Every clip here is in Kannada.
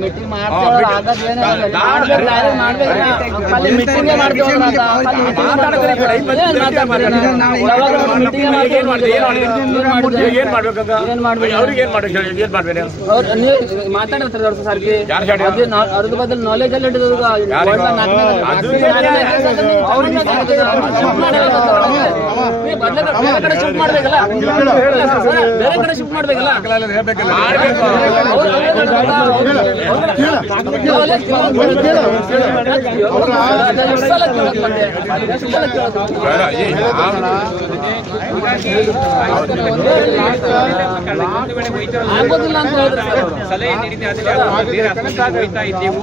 मीटिंग ಮಾತಾಡ್ತಾರೆ ಸರ್ಗೆ ಅದ್ರ ಬದಲು ನಾಲೆಜ್ ಅಲ್ಲಿ ಬೇರೆ ಕಡೆ ಶಿಫ್ಟ್ ಮಾಡ್ಬೇಕಲ್ಲ ಬೇರೆ ಕಡೆ ಶಿಫ್ಟ್ ಮಾಡ್ಬೇಕಲ್ಲ ಆಗೋದಿಲ್ಲ ಅಂತ ಹೇಳಿದ್ರೆ ಸಲಹೆ ನೀಡಿದೆ. ಹೋಗ್ತಾ ಇದ್ದೇವು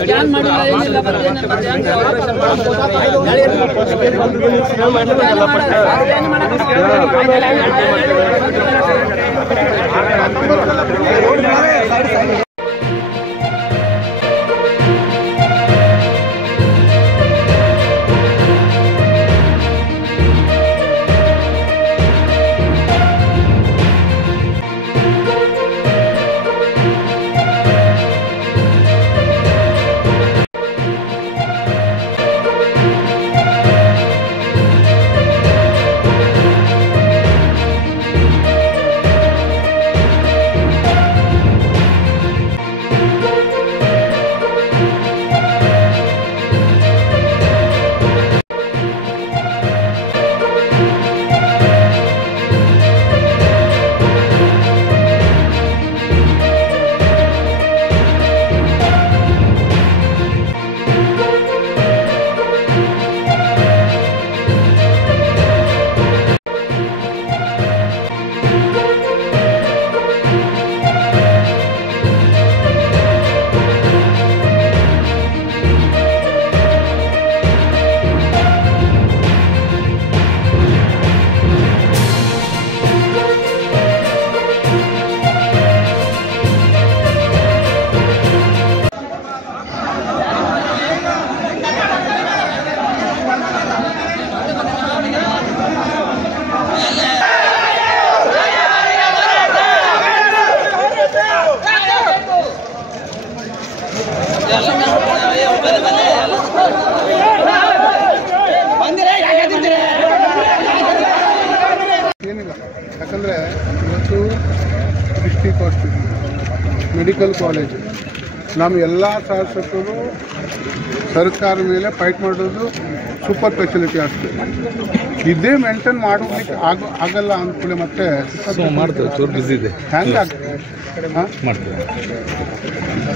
ಸ್ಕ್ಯಾನ್ ಮಾಡಿಲ್ಲ ಏನಿಲ್ಲ ಏನಿಲ್ಲ. ಯಾಕಂದರೆ ಇವತ್ತು ಡಿಸ್ಟ್ರಿಕ್ಟ್ ಹಾಸ್ಪಿಟಲ್, ಮೆಡಿಕಲ್ ಕಾಲೇಜು, ನಮ್ಮ ಎಲ್ಲ ಶಾಸಕರು ಸರ್ಕಾರ ಮೇಲೆ ಫೈಟ್ ಮಾಡೋದು ಸೂಪರ್ ಸ್ಪೆಷಾಲಿಟಿ ಹಾಸ್ಪಿಟಲ್. ಇದೇ ಮೇಂಟೈನ್ ಮಾಡೋದಕ್ಕೆ ಆಗಲ್ಲ ಅಂದ್ಕೂಡಲೇ ಮತ್ತೆ ಹ್ಯಾಂಗೆ ಆಗ್ತದೆ?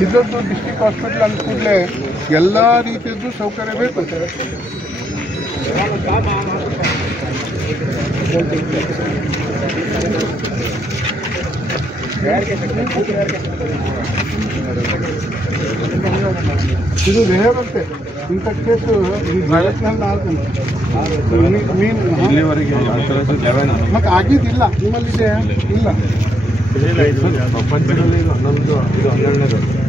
ಇದೊಂದು ಡಿಸ್ಟ್ರಿಕ್ಟ್ ಹಾಸ್ಪಿಟಲ್ ಅಂದ್ಕೂಡಲೇ ಎಲ್ಲ ರೀತಿಯದ್ದು ಸೌಕರ್ಯ ಬೇಕು. ಇದು ರೇಹಬಂತೆ ಇಂಥ ಕೇಸು ಜಗತ್ತಿನಲ್ಲಿ ಇಲ್ಲಿವರೆಗೆ ಮತ್ತೆ ಆಗಿದ್ದಿಲ್ಲ. ನಿಮ್ಮಲ್ಲಿದೆ ಇಲ್ಲ?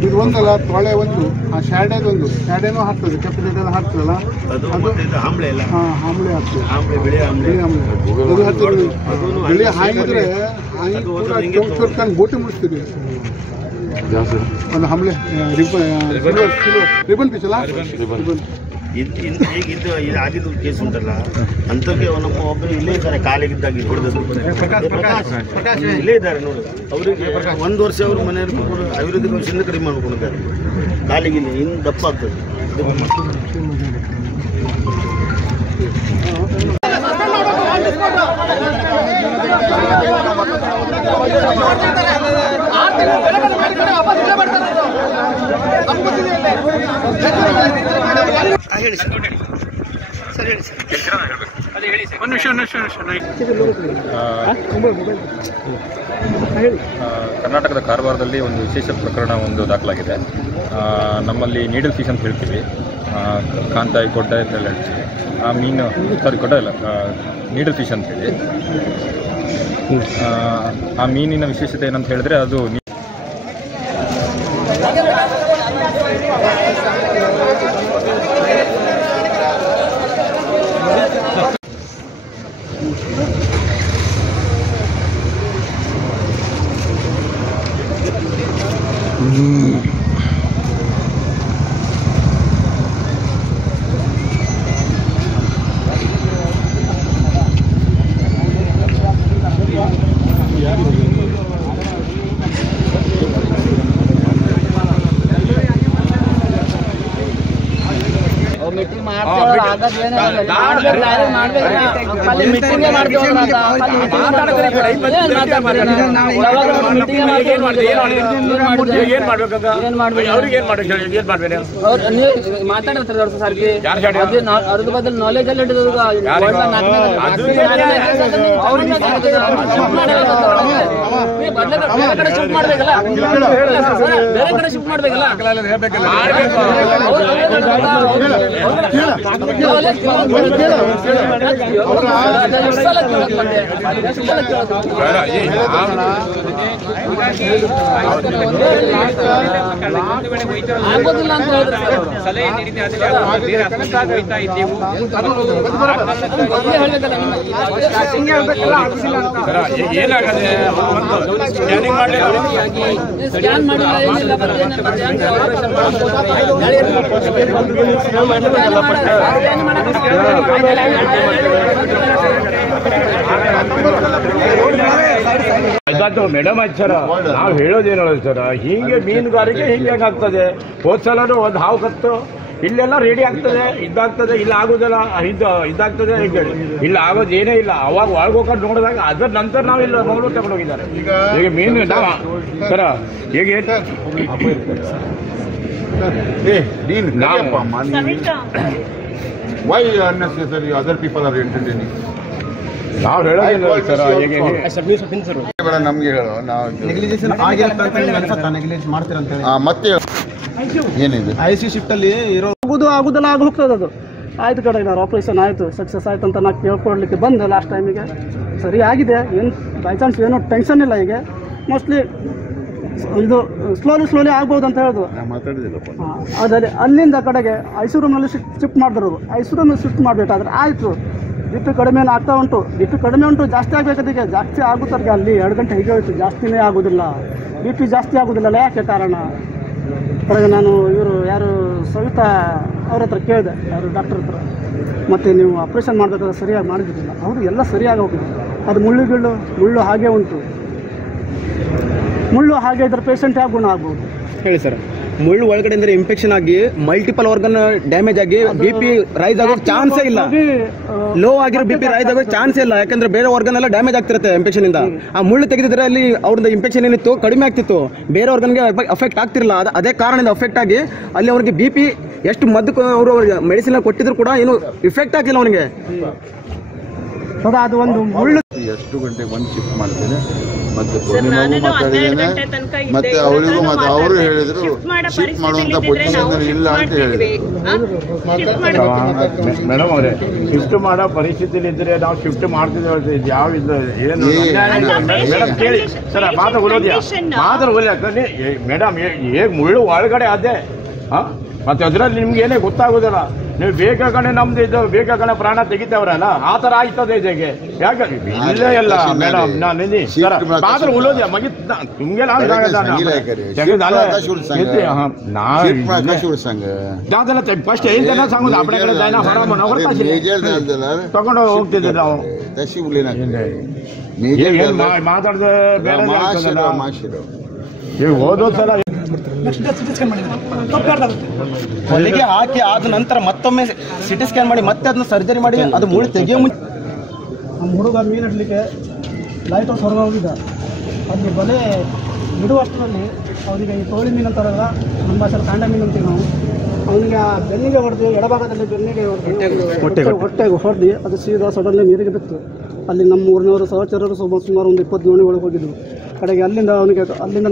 ಇದು ಒಂದಲ್ಲ, ತೊಳೆ ಒಂದು, ಆ ಶಾಡೆದೊಂದು, ಶಾಡೆನೂ ಹಾಕ್ತದೆ, ಕೆಪಿಟಲ್ ಹಾಕ್ತದಲ್ಲ ಅದು ಆಮ್ಲೆ ಹಾಕ್ತದೆ, ಬಿಳಿ ಆಮ್ಲೆ ಅದು ಹಾಕ್ತದೆ. ಬಿಳಿ ಹಾಯಿದ್ರೆ ಹಾಕಿ ಬೋಟಿ ಮುಡಿಸ್ತೀವಿ. ಒಂದು ಆಮ್ಲೆ ರಿಬನ್ ಪೀಸಲ್ಲ, ರಿಬನ್ ಈಗ ಇದು ಆಗಿದ್ದು ಕೇಸ್ ಉಂಟಲ್ಲ ಅಂಥಕ್ಕೆ ನಮ್ಮ ಒಬ್ಬರು ಇಲ್ಲೇ ಇದ್ದಾರೆ, ಕಾಲಿಗಿದ್ದಾಗಿ ಹೊಡೆದದ್ದು ಇಲ್ಲೇ ಇದ್ದಾರೆ ನೋಡಿ. ಅವರಿಗೆ 1 ವರ್ಷ ಅವರು ಮನೆಯಲ್ಲಿ ಆಯುರ್ವೇದಿಕ್ ಔಷಧಿಯಿಂದ ಕಡಿಮೆ ಮಾಡ್ಕೊಂಡಿದ್ದಾರೆ. ಕಾಲಿಗೆ ಇನ್ನು ದಪ್ಪ ಆಗ್ತದೆ. ಹೇಳಿ ಸರ್, ಹೇಳಿ ಸರ್. ಒಂದು ನಿಮಿಷ. ಕರ್ನಾಟಕದ ಕಾರವಾರದಲ್ಲಿ ಒಂದು ವಿಶೇಷ ಪ್ರಕರಣ ಒಂದು ದಾಖಲಾಗಿದೆ. ನಮ್ಮಲ್ಲಿ ನೀಡಲ್ ಫಿಶ್ ಅಂತ ಹೇಳ್ತೀವಿ, ಕಾಂತಾಯಿ ಗೊಡ್ಡ ಅಂತೆಲ್ಲ ಹೇಳ್ತೀವಿ. ಆ ಮೀನು ಗೊಡ್ಡ ಇಲ್ಲ, ನೀಡಲ್ ಫಿಶ್ ಅಂತೇಳಿ. ಆ ಮೀನಿನ ವಿಶೇಷತೆ ಏನಂತ ಹೇಳಿದ್ರೆ ಅದು ಮೀಟಿಂಗ್ ಮಾತಾಡ್ತಾರೆ ಸರ್ಗೆ ಅದ್ರ ಬದಲು ನಾಲೆಜ್ ಅಲ್ಲಿ ಶಿಫ್ಟ್ ಮಾಡ್ಬೇಕಲ್ಲ, ಬೇರೆ ಕಡೆ ಶಿಫ್ಟ್ ಮಾಡ್ಬೇಕಲ್ಲ. ಆಗೋದಿಲ್ಲ ಅಂತ ಹೇಳಿದ್ರೆ ಸಲಹೆ ಸ್ಕ್ಯಾನ್ ಮಾಡಿಲ್ಲ, ಆಯ್ತು ಮೇಡಮ್ ಆಯ್ತು ಸರ್, ನಾವು ಹೇಳೋದೇನು ಸರ್, ಹೀಗೆ ಮೀನುಗಾರಿಕೆ ಹಿಂಗೆ ಆಗ್ತದೆ. ಹೋದ್ಸಲೂ ಒಂದು ಹಾವು ಕತ್ತು ಇಲ್ಲೆಲ್ಲ ರೆಡಿ ಆಗ್ತದೆ, ಇದಾಗ್ತದೆ, ಇಲ್ಲ ಆಗೋದಿಲ್ಲ, ಇದಾಗ್ತದೆ ಹೇಳಿ, ಇಲ್ಲ ಆಗೋದು ಏನೇ ಇಲ್ಲ. ಅವಾಗ ಒಳಗೋಕೊಂಡು ನೋಡಿದಾಗ ಅದ್ರ ನಂತರ ನಾವು ಇಲ್ಲ ನೋಡೋ ತಗೊಂಡೋಗಿದ್ದಾರೆ. ಈಗ ಮೀನು ಸರ ಈಗ Why unnecessary other people are entertaining? ನಾವು ಹೇಳೋದಿಲ್ಲ ಸರ್. ನಮ್ಗೆ ಹೇಳೋ ನಾವು ಮತ್ತೆ ಏನಿದೆ IC ಶಿಫ್ಟ್ ಅಲ್ಲಿ ಇರೋ ಆಗುದಲ್ಲ ಆಗ ಹೋಗ್ತದೆ. ಅದು ಆಯ್ತು ಕಡೆ ಆಪರೇಷನ್ ಆಯಿತು, ಸಕ್ಸಸ್ ಆಯ್ತು ಅಂತ ನಾ ಕೇಳ್ಕೊಡ್ಲಿಕ್ಕೆ ಬಂದೆ ಲಾಸ್ಟ್ ಟೈಮಿಗೆ. ಸರಿ ಆಗಿದೆ, ಏನು ಬೈ ಚಾನ್ಸ್ ಏನೋ ಟೆನ್ಷನ್ ಇಲ್ಲ. ಈಗ ಮೋಸ್ಟ್ಲಿ ಇದು ಸ್ಲೋಲಿ ಆಗ್ಬೋದು ಅಂತ ಹೇಳಿದ್ರು. ಅದೇ ಅಲ್ಲಿಂದ ಕಡೆಗೆ IC ರೂಮ್ನಲ್ಲಿ ಶಿಫ್ಟ್ ಮಾಡಿದ್ರು. IC ರೂಮ್ ಶಿಫ್ಟ್ ಮಾಡಬೇಕಾದ್ರೆ ಆಯಿತು, BP ಕಡಿಮೆ ಆಗ್ತಾ ಉಂಟು, BP ಕಡಿಮೆ ಉಂಟು, ಜಾಸ್ತಿ ಆಗಬೇಕದಕ್ಕೆ ಜಾಸ್ತಿ ಆಗುತ್ತಾರೆ. ಅಲ್ಲಿ 2 ಗಂಟೆ ಹೀಗೆ ಹೋಯ್ತು, ಜಾಸ್ತಿನೇ ಆಗೋದಿಲ್ಲ, BP ಜಾಸ್ತಿ ಆಗೋದಿಲ್ಲ. ಯಾಕೆ ಕಾರಣ? ಕಡೆಗೆ ನಾನು ಇವರು ಯಾರು ಸವಿತಾ ಅವ್ರ ಹತ್ರ ಕೇಳಿದೆ, ಯಾರು ಡಾಕ್ಟರ್ ಹತ್ರ, ಮತ್ತು ನೀವು ಆಪ್ರೇಷನ್ ಮಾಡಬೇಕಾದ್ರೆ ಸರಿಯಾಗಿ ಮಾಡಿದ್ದಿಲ್ಲ. ಅವರು ಎಲ್ಲ ಸರಿಯಾಗಿ ಹೋಗಿದೆ. ಅದು ಮುಳ್ಳು ಹಾಗೆ ಉಂಟು. ಮುಳ್ಳು ಹಾಗೆ ಇದ್ರೆ ಪೇಷಂಟ್ ಯಾವ ಗುಣ ಆಗ್ಬೋದು ಹೇಳಿ ಸರ್? ಮುಳ್ಳು ಒಳಗಡೆ ಅಂದರೆ ಇನ್ಫೆಕ್ಷನ್ ಆಗಿ ಮಲ್ಟಿಪಲ್ ಆರ್ಗನ್ ಡ್ಯಾಮೇಜ್ ಆಗಿ BP ರೈಸ್ ಆಗೋಕೆ ಚಾನ್ಸೇ ಇಲ್ಲ. ಲೋ ಆಗಿರೋ BP ರೈಸ್ ಆಗೋಕೆ ಚಾನ್ಸೇ ಇಲ್ಲ, ಯಾಕಂದ್ರೆ ಬೇರೆ ಆರ್ಗನ್ ಎಲ್ಲ ಡ್ಯಾಮೇಜ್ ಆಗ್ತಿರುತ್ತೆ ಇನ್ಫೆಕ್ಷನ್ ಇಂದ. ಆ ಮುಳ್ಳು ತೆಗೆದಿದ್ರೆ ಅಲ್ಲಿ ಅವ್ರದ್ದು ಇನ್ಫೆಕ್ಷನ್ ಏನಿತ್ತು ಕಡಿಮೆ ಆಗ್ತಿತ್ತು, ಬೇರೆ ಆರ್ಗನ್ಗೆ ಅಫೆಕ್ಟ್ ಆಗ್ತಿರಲಿಲ್ಲ. ಅದೇ ಕಾರಣದಿಂದ ಅಫೆಕ್ಟ್ ಆಗಿ ಅಲ್ಲಿ ಅವ್ರಿಗೆ BP ಎಷ್ಟು ಮದ್ದು ಅವರು ಮೆಡಿಸಿನ್ ಕೊಟ್ಟಿದ್ರು ಕೂಡ ಏನು ಇಫೆಕ್ಟ್ ಆಗಿಲ್ಲ ಅವನಿಗೆ. ಅದು ಒಂದು ಮುಳ್ಳು. ಎಷ್ಟು ಗಂಟೆಗೆ ಬಂದು ಶಿಫ್ಟ್ ಮಾಡ್ತೇನೆ, ಮತ್ತೆ ಮಾತಾಡಿದ್ದೇನೆ, ಮತ್ತೆ ಅವರಿಗೂ ಮತ್ತೆ ಅವರು ಹೇಳಿದ್ರು ಶಿಫ್ಟ್ ಮಾಡುವಂತ ಪೊಸಿಷನ್ ಇಲ್ಲ ಅಂತ ಹೇಳಿದ್ರು. ಮೇಡಮ್ ಅವರೇ, ಶಿಫ್ಟ್ ಮಾಡೋ ಪರಿಸ್ಥಿತಿಲಿ ಇದ್ರೆ ನಾವು ಶಿಫ್ಟ್ ಮಾಡ್ತಿದ್ದೇವೆ. ಯಾವ ಏನು ಮೇಡಮ್ ಕೇಳಿ ಸರ್, ಮಾತ್ರ ಉಳೋದ್ಯಾ ಮಾತ್ರ ಮೇಡಮ್ ಹೇಗೆ ಮುಳ್ಳು ಒಳಗಡೆ ಅದೇ ಮತ್ತೆ ಅದರಲ್ಲಿ ನಿಮ್ಗೆ ಏನೇ ಗೊತ್ತಾಗೋದಿಲ್ಲ. ನೀವು ಬೇಕಾಗಣೆ ನಮ್ದು ಇದು ಬೇಕಾಗಣೆ ಪ್ರಾಣ ತೆಗಿತೇವ್ರಲ್ಲ ಆ ಥರ ಆಯ್ತದೆ ಇದಕ್ಕೆ ಯಾಕೆ ಇಲ್ಲೇ ಇಲ್ಲ ಮೇಡಮ್ ನಾನು ಮಾತ್ರ ಉಳೋದ್ಯಾ ಮಗಿತ್ ಹಿಂಗೆಲ್ಲ ಫಸ್ಟ್ 5 ಜನ सांगून आपल्याकडे जायना ತಗೊಂಡು ಹೋಗ್ತಿದ್ದೆ ನಾವು ಮಾತಾಡ್ದೆ ಬೇರೆ ಓದೋದ್ ಸಲ ಹೊಲಿಗೆ ಹಾಕಿ ಆದ ನಂತರ ಮತ್ತೊಮ್ಮೆ ಸಿಟಿ ಸ್ಕ್ಯಾನ್ ಮಾಡಿ ಮತ್ತೆ ಅದನ್ನ ಸರ್ಜರಿ ಮಾಡಿ ಅದು ಮುಳ್ಳು ತೆಗೆಯೋ ಮುಂಚೆ ನಮ್ಮ ಹುಡುಗ ಮೀನು ಇಡಲಿಕ್ಕೆ ಲೈಟ್ ಹೌಸ್ ಹೊರಗೆ ಹೋಗಿದ್ದ ಅಲ್ಲಿ ಬಲೆ ಬಿಡುವಷ್ಟರಲ್ಲಿ ಅವನಿಗೆ ಈ ತೋಳಿ ಮೀನು ಅಂತಾರಲ್ಲ ನಮ್ಮ ಭಾಷೆ ಕಾಂಡ ಮೀನು ಅಂತೀವಿ ನಾವು ಅವನಿಗೆ ಆ ಬೆನ್ನಿಗೆ ಹೊಡೆದು ಎಡಭಾಗದಲ್ಲಿ ಬೆನ್ನಿಗೆ ಹೊಟ್ಟೆಗೆ ಹೊಡೆದು ಅದು ಸೀದಾ ಸಡನ್ಲಿ ನೀರಿಗೆ ಬಿತ್ತು ಅಲ್ಲಿ ನಮ್ಮ ಊರಿನವರು ಸಹಚರರು ಸುಮಾರು ಒಂದು 20 ದೋಣಿಗಳಿಗೆ ಹೋಗಿದ್ದರು ಕಡೆಗೆ ಅಲ್ಲಿಂದ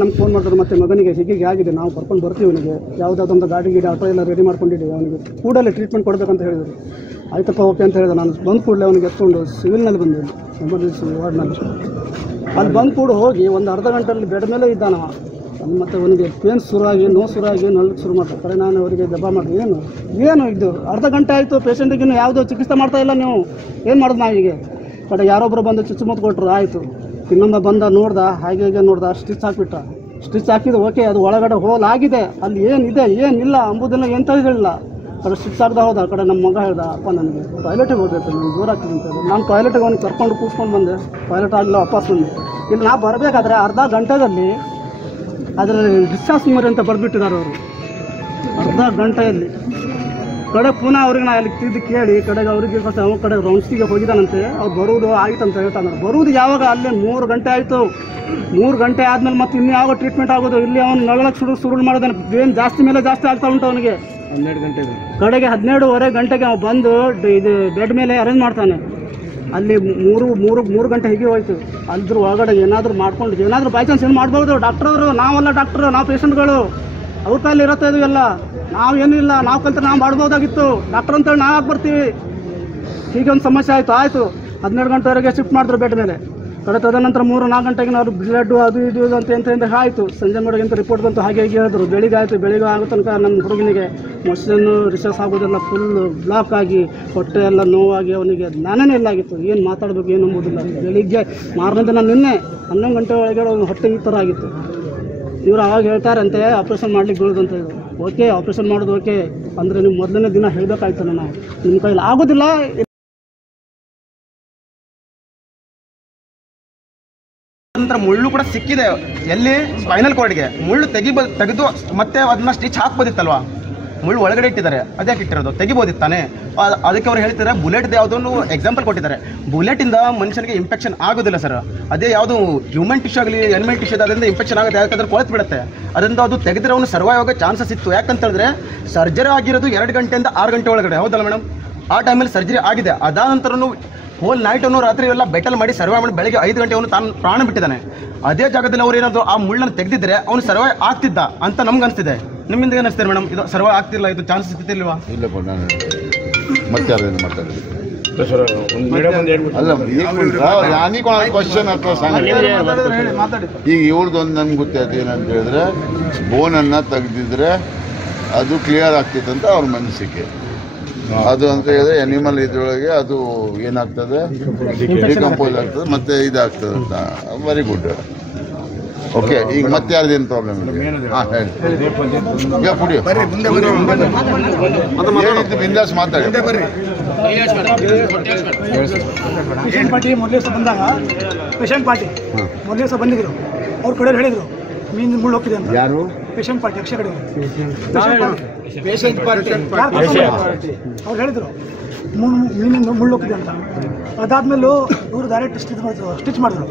ನಮ್ಗೆ ಫೋನ್ ಮಾಡ್ತಾರೆ ಮತ್ತೆ ಮಗನಿಗೆ ಹೀಗೆ ಆಗಿದೆ ನಾವು ಕರ್ಕೊಂಡು ಬರ್ತೀವಿ ಅವನಿಗೆ ಯಾವುದಾದೊಂದು ಗಾಡಿ ಆಟೋ ಎಲ್ಲ ರೆಡಿ ಮಾಡ್ಕೊಂಡಿದ್ದೀವಿ ಅವನಿಗೆ ಕೂಡಲೇ ಟ್ರೀಟ್ಮೆಂಟ್ ಕೊಡಬೇಕಂತ ಹೇಳಿದರು ಆಯ್ತಪ್ಪ ಓಕೆ ಅಂತ ಹೇಳಿದೆ ನಾನು ಬಂದು ಕೂಡಲೇ ಅವನಿಗೆ ಎತ್ಕೊಂಡು ಸಿವಿಲ್ನಲ್ಲಿ ಬಂದೆ ಎಮರ್ಜೆನ್ಸಿ ವಾರ್ಡ್ನಲ್ಲಿ ಅಲ್ಲಿ ಬಂದು ಕೂಡ ಹೋಗಿ ಒಂದು ಅರ್ಧ ಗಂಟೆಯಲ್ಲಿ ಬೆಡ್ ಮೇಲೆ ಇದ್ದಾನವ ಅಲ್ಲಿ ಮತ್ತೆ ಅವನಿಗೆ ಪೇನ್ ಶುರುವಾಗಿ ನೋವು ಶುರುವಾಗಿ ನಲ್ಗೆ ಶುರು ಮಾಡ್ತಾರೆ ಕರೆ ನಾನು ಅವರಿಗೆ ದಬ್ಬ ಮಾಡಿ ಏನು ಇದು ಅರ್ಧ ಗಂಟೆ ಆಯಿತು ಪೇಷಂಟಿಗೆ ಯಾವುದೋ ಚಿಕಿತ್ಸೆ ಮಾಡ್ತಾ ಇಲ್ಲ ನೀವು ಏನು ಮಾಡೋದು ನಾವೀಗೆ ಕಡೆ ಯಾರೊಬ್ಬರು ಬಂದು ಚುಚ್ಚುಮದ್ದು ಕೊಟ್ಟರು ಆಯಿತು ಇನ್ನೊಂದು ಬಂದ ನೋಡ್ದ ಹಾಗೆ ನೋಡ್ದ ಸ್ಟಿಚ್ ಹಾಕಿಬಿಟ್ಟ ಸ್ಟಿಚ್ ಹಾಕಿದ್ದು ಓಕೆ ಅದು ಒಳಗಡೆ ಹೋಲ್ ಆಗಿದೆ ಅಲ್ಲಿ ಏನಿದೆ ಏನಿಲ್ಲ ಅಂಬುದನ್ನು ಎಂತ ಹೇಳಿಲ್ಲ ಕಡೆ ಸ್ಟಿಚ್ ಹಾಕ್ದ ಹೋದ ಕಡೆ ನಮ್ಮ ಮಗ ಹೇಳ್ದ ಅಪ್ಪ ನನಗೆ ಟಾಯ್ಲೆಟಿಗೆ ಹೋಗ್ಬೇಕು ನೀವು ದೂರ ಆಗ್ತದೆ ಅಂತ ಹೇಳಿ ನಾನು ಟಾಯ್ಲೆಟಿಗೆ ಅವ್ನಿಗೆ ಕರ್ಕೊಂಡು ಕೂತ್ಕೊಂಡು ಬಂದೆ ಟಾಯ್ಲೆಟ್ ಆಗಲಿಲ್ಲ ವಾಪಸ್ ಬಂದೆ ಇಲ್ಲಿ ನಾ ಬರಬೇಕಾದ್ರೆ ಅರ್ಧ ಗಂಟೆಯಲ್ಲಿ ಅದರಲ್ಲಿ ಡಿಸ್ಚಾರ್ಜ್ ಸುಮಾರು ಅಂತ ಬರೆದ್ಬಿಟ್ಟಿದ್ದಾರೆ ಅವರು ಅರ್ಧ ಗಂಟೆಯಲ್ಲಿ ಕಡೆ ಪುನಃ ಅವ್ರಿಗೆ ನಾ ಅಲ್ಲಿ ತಿದ್ದು ಕೇಳಿ ಕಡೆಗೆ ಅವರಿಗೆ ಅವ ಕಡೆ ರೌಂಡ್ಸ್ಗೆ ಹೋಗಿದ್ದಾನಂತೆ ಅವ್ರು ಬರುವುದು ಆಯ್ತು ಅಂತ ಹೇಳ್ತಾನೆ ಬರುವುದು ಯಾವಾಗ ಅಲ್ಲೇ 3 ಗಂಟೆ ಆಯಿತು 3 ಗಂಟೆ ಆದಮೇಲೆ ಮತ್ತೆ ಇನ್ನೂ ಯಾವ ಟ್ರೀಟ್ಮೆಂಟ್ ಆಗೋದು ಇಲ್ಲಿ ಅವ್ನು ನಳಕ್ಕೆ ಸುರುಳು ಮಾಡೋದಾನೆ ಬೇನ್ ಜಾಸ್ತಿ ಮೇಲೆ ಜಾಸ್ತಿ ಆಗ್ತಾ ಉಂಟು ಅವನಿಗೆ 12 ಗಂಟೆಗೆ ಕಡೆಗೆ 12:15 ಗಂಟೆಗೆ ಅವ್ನು ಬಂದು ಇದು ಬೆಡ್ ಮೇಲೆ ಅರೇಂಜ್ ಮಾಡ್ತಾನೆ ಅಲ್ಲಿ 3 ಗಂಟೆ ಹೀಗೆ ಹೋಯ್ತು ಅದ್ರ ಒಳಗಡೆ ಏನಾದರೂ ಮಾಡ್ಕೊಂಡು ಏನಾದರೂ ಬೈ ಚಾನ್ಸ್ ಏನು ಮಾಡ್ಬೋದು ಡಾಕ್ಟ್ರವರು ನಾವಲ್ಲ ಡಾಕ್ಟ್ರು ನಾವು ಪೇಷಂಟ್ಗಳು ಅವ್ರ ಕೈಲಿ ಇರುತ್ತೆ ಇದು ಎಲ್ಲ ನಾವೇನಿಲ್ಲ ನಾವು ಕಲ್ತ್ರೆ ನಾವು ಮಾಡ್ಬೋದಾಗಿತ್ತು ಡಾಕ್ಟರ್ ಅಂತೇಳಿ ನಾವು ಬರ್ತೀವಿ ಹೀಗೆ ಒಂದು ಸಮಸ್ಯೆ ಆಯಿತು 12 ಗಂಟೆವರೆಗೆ ಶಿಫ್ಟ್ ಮಾಡಿದ್ರು ಬೆಡ್ ಮೇಲೆ ಕಡೆ ತದನಂತರ 3-4 ಗಂಟೆಗೆ ನಾವು ಬ್ಲಡ್ ಅದು ಇದು ಅಂತ ಎಂತ ಆಯಿತು ಸಂಜೆ ಮಾಡೋಕೆ ಅಂತ ರಿಪೋರ್ಟ್ ಬಂತು ಹಾಗೆ ಹೀಗೆ ಹೇಳಿದ್ರು ಬೆಳಿಗ್ಗೆ ಆಗೋ ತನಕ ನನ್ನ ಹುಡುಗನಿಗೆ ಮೋಷನ್ನು ರಿಸರ್ಚ್ ಆಗೋದೆಲ್ಲ ಫುಲ್ ಬ್ಲಾಕ್ ಆಗಿ ಹೊಟ್ಟೆ ಎಲ್ಲ ನೋವಾಗಿ ಅವನಿಗೆ ಜ್ಞಾನನೇ ಇಲ್ಲ ಆಗಿತ್ತು ಏನು ಮಾತಾಡಬೇಕು ಏನು ಅಂಬೋದಿಲ್ಲ ಬೆಳಿಗ್ಗೆ ಮಾರನೇ ದಿನ ನಿನ್ನೆ 11 ಗಂಟೆ ಒಳಗೆ ಅವನು ಹೊಟ್ಟೆ ಈ ಥರ ಆಗಿತ್ತು ಇವರು ಅವಾಗ ಹೇಳ್ತಾರಂತೆ ಆಪ್ರೇಷನ್ ಮಾಡ್ಲಿಕ್ಕೆ ಬೀಳೋದಂತ ಇದು ಓಕೆ ಆಪ್ರೇಷನ್ ಮಾಡೋದು ಓಕೆ ಅಂದರೆ ನೀವು ಮೊದಲನೇ ದಿನ ಹೇಳಬೇಕಾಯ್ತಲ್ಲ ನಾವು ನಿಮ್ಮ ಕೈಲಿ ಆಗೋದಿಲ್ಲ ನಂತರ ಮುಳ್ಳು ಕೂಡ ಸಿಕ್ಕಿದೆ ಎಲ್ಲಿ ಸ್ಪೈನಲ್ ಕಾರ್ಡ್ಗೆ ಮುಳ್ಳು ತೆಗೆದು ಮತ್ತೆ ಅದನ್ನ ಸ್ಟಿಚ್ ಹಾಕ್ಬೋದಿತ್ತಲ್ವಾ ಮುಳ್ಳು ಒಳಗಡೆ ಇಟ್ಟಿದ್ದಾರೆ ಅದ್ಯಾಕೆ ಇಟ್ಟಿರೋದು ತೆಗಿಬೋದಿತ್ತಾನೆ ಅದಕ್ಕೆ ಅವ್ರು ಹೇಳ್ತಾರೆ ಬುಲೆಟ್ ಯಾವುದೊಂದು ಎಕ್ಸಾಂಪಲ್ ಕೊಟ್ಟಿದ್ದಾರೆ ಬುಲೆಟಿಂದ ಮನುಷ್ಯನಿಗೆ ಇನ್ಫೆಕ್ಷನ್ ಆಗೋದಿಲ್ಲ ಸರ್ ಅದೇ ಯಾವುದು ಹ್ಯೂಮನ್ ಟಿಶ್ಯೂ ಆಗಲಿ ಎನಿಮಲ್ ಟಿಶ್ಯೂ ಅದರಿಂದ ಇನ್ಫೆಕ್ಷನ್ ಆಗುತ್ತೆ ಯಾಕಂದ್ರೆ ಕೊಳೆತು ಬಿಡುತ್ತೆ ಅದರಿಂದ ಅದು ತೆಗೆದ್ರೆ ಅವನು ಸರ್ವೈವ್ ಆಗೋ ಚಾನ್ಸಸ್ ಇತ್ತು ಯಾಕಂತ ಹೇಳಿದ್ರೆ ಸರ್ಜರಿ ಆಗಿರೋದು 2 ಗಂಟೆಯಿಂದ 6 ಗಂಟೆ ಒಳಗಡೆ ಹೌದಲ್ಲ ಮೇಡಮ್ ಆ ಟೈಮಲ್ಲಿ ಸರ್ಜರಿ ಆಗಿದೆ ಅದಾದ ನಂತರ ಹೋಲ್ ನೈಟ್ ಅವನು ರಾತ್ರಿ ಎಲ್ಲ ಬೆಟಲ್ ಮಾಡಿ ಸರ್ವೈವ್ ಮಾಡಿ ಬೆಳಗ್ಗೆ 5 ಗಂಟೆ ಅವನು ತಾನು ಪ್ರಾಣ ಬಿಟ್ಟಿದ್ದಾನೆ ಅದೇ ಜಾಗದಲ್ಲಿ ಅವ್ರು ಏನಾದ್ರು ಆ ಮುಳ್ಳನ್ನು ತೆಗೆದಿದ್ರೆ ಅವನು ಸರ್ವೈವ್ ಆಗ್ತಿದ್ದ ಅಂತ ನಮ್ಗೆ ಅನಿಸ್ತಿದೆ ನಿಮ್ಮಿಂದ ಏನು ಅನಿಸ್ತಾರೆ ಮೇಡಮ್ ಇದು ಸರ್ವೈವ್ ಆಗ್ತಿಲ್ಲ ಇದು ಚಾನ್ಸಸ್ ಇರ್ತಿಲ್ವಾ ಇಲ್ಲಪ್ಪ ನಾನು ಮತ್ತೆ ಯಾರೇನು ಮಾತಾಡಿದ್ವಿ ಈಗ ಇವ್ರದ್ದೊಂದು ನನ್ಗೆ ಗೊತ್ತಾಯ್ತು ಏನಂತ ಹೇಳಿದ್ರೆ ಬೋನನ್ನು ತೆಗೆದಿದ್ರೆ ಅದು ಕ್ಲಿಯರ್ ಆಗ್ತಿತ್ತಂತ ಅವ್ರ ಮನಸ್ಸಿಗೆ ಅದು ಅಂತ ಹೇಳಿದ್ರೆ ಅನಿಮಲ್ ಇದ್ರೊಳಗೆ ಅದು ಏನಾಗ್ತದೆ ಡಿಕಂಪೋಸ್ ಆಗ್ತದೆ ಮತ್ತೆ ಇದಾಗ್ತದೆ ಅಂತ ವೆರಿ ಗುಡ್ ಓಕೆ ಈಗ ಮತ್ತೆ ಯಾರ್ದೇನು ಪ್ರಾಬ್ಲಮ್ ಇಲ್ಲ ಹಾಂ ಹೇಳಿ ಈಗ ಕುಡಿಯೋ ಹೇಳಿದ್ದು ಬಿಂದಾಸ್ ಮಾತಾಡಿ ಪೇಷಂಟ್ ಪಾರ್ಟಿ ಮೊದಲೇ ದಿವಸ ಬಂದಾಗ ಪೇಷಂಟ್ ಪಾರ್ಟಿ ಮೊದಲೇ ದಿವಸ ಬಂದಿದ್ರು ಅವ್ರ ಕಡೆ ಹೇಳಿದ್ರು ಮೀನು ಮುಳ್ಳು ಹೋಗ್ತಿದೆ ಅಂತ ಯಾರು ಪೇಷಂಟ್ ಪಾರ್ಟಿ ಅಕ್ಷಯ ಕಡೆ ಅವ್ರು ಹೇಳಿದ್ರು ಮೀನು ಮುಳ್ಳು ಹೋಗ್ತಿದೆ ಅಂತ ಅದಾದ್ಮೇಲೂ ಇವರು ಡೈರೆಕ್ಟ್ ಸ್ಟಿಚ್ ಮಾಡಿದ್ರು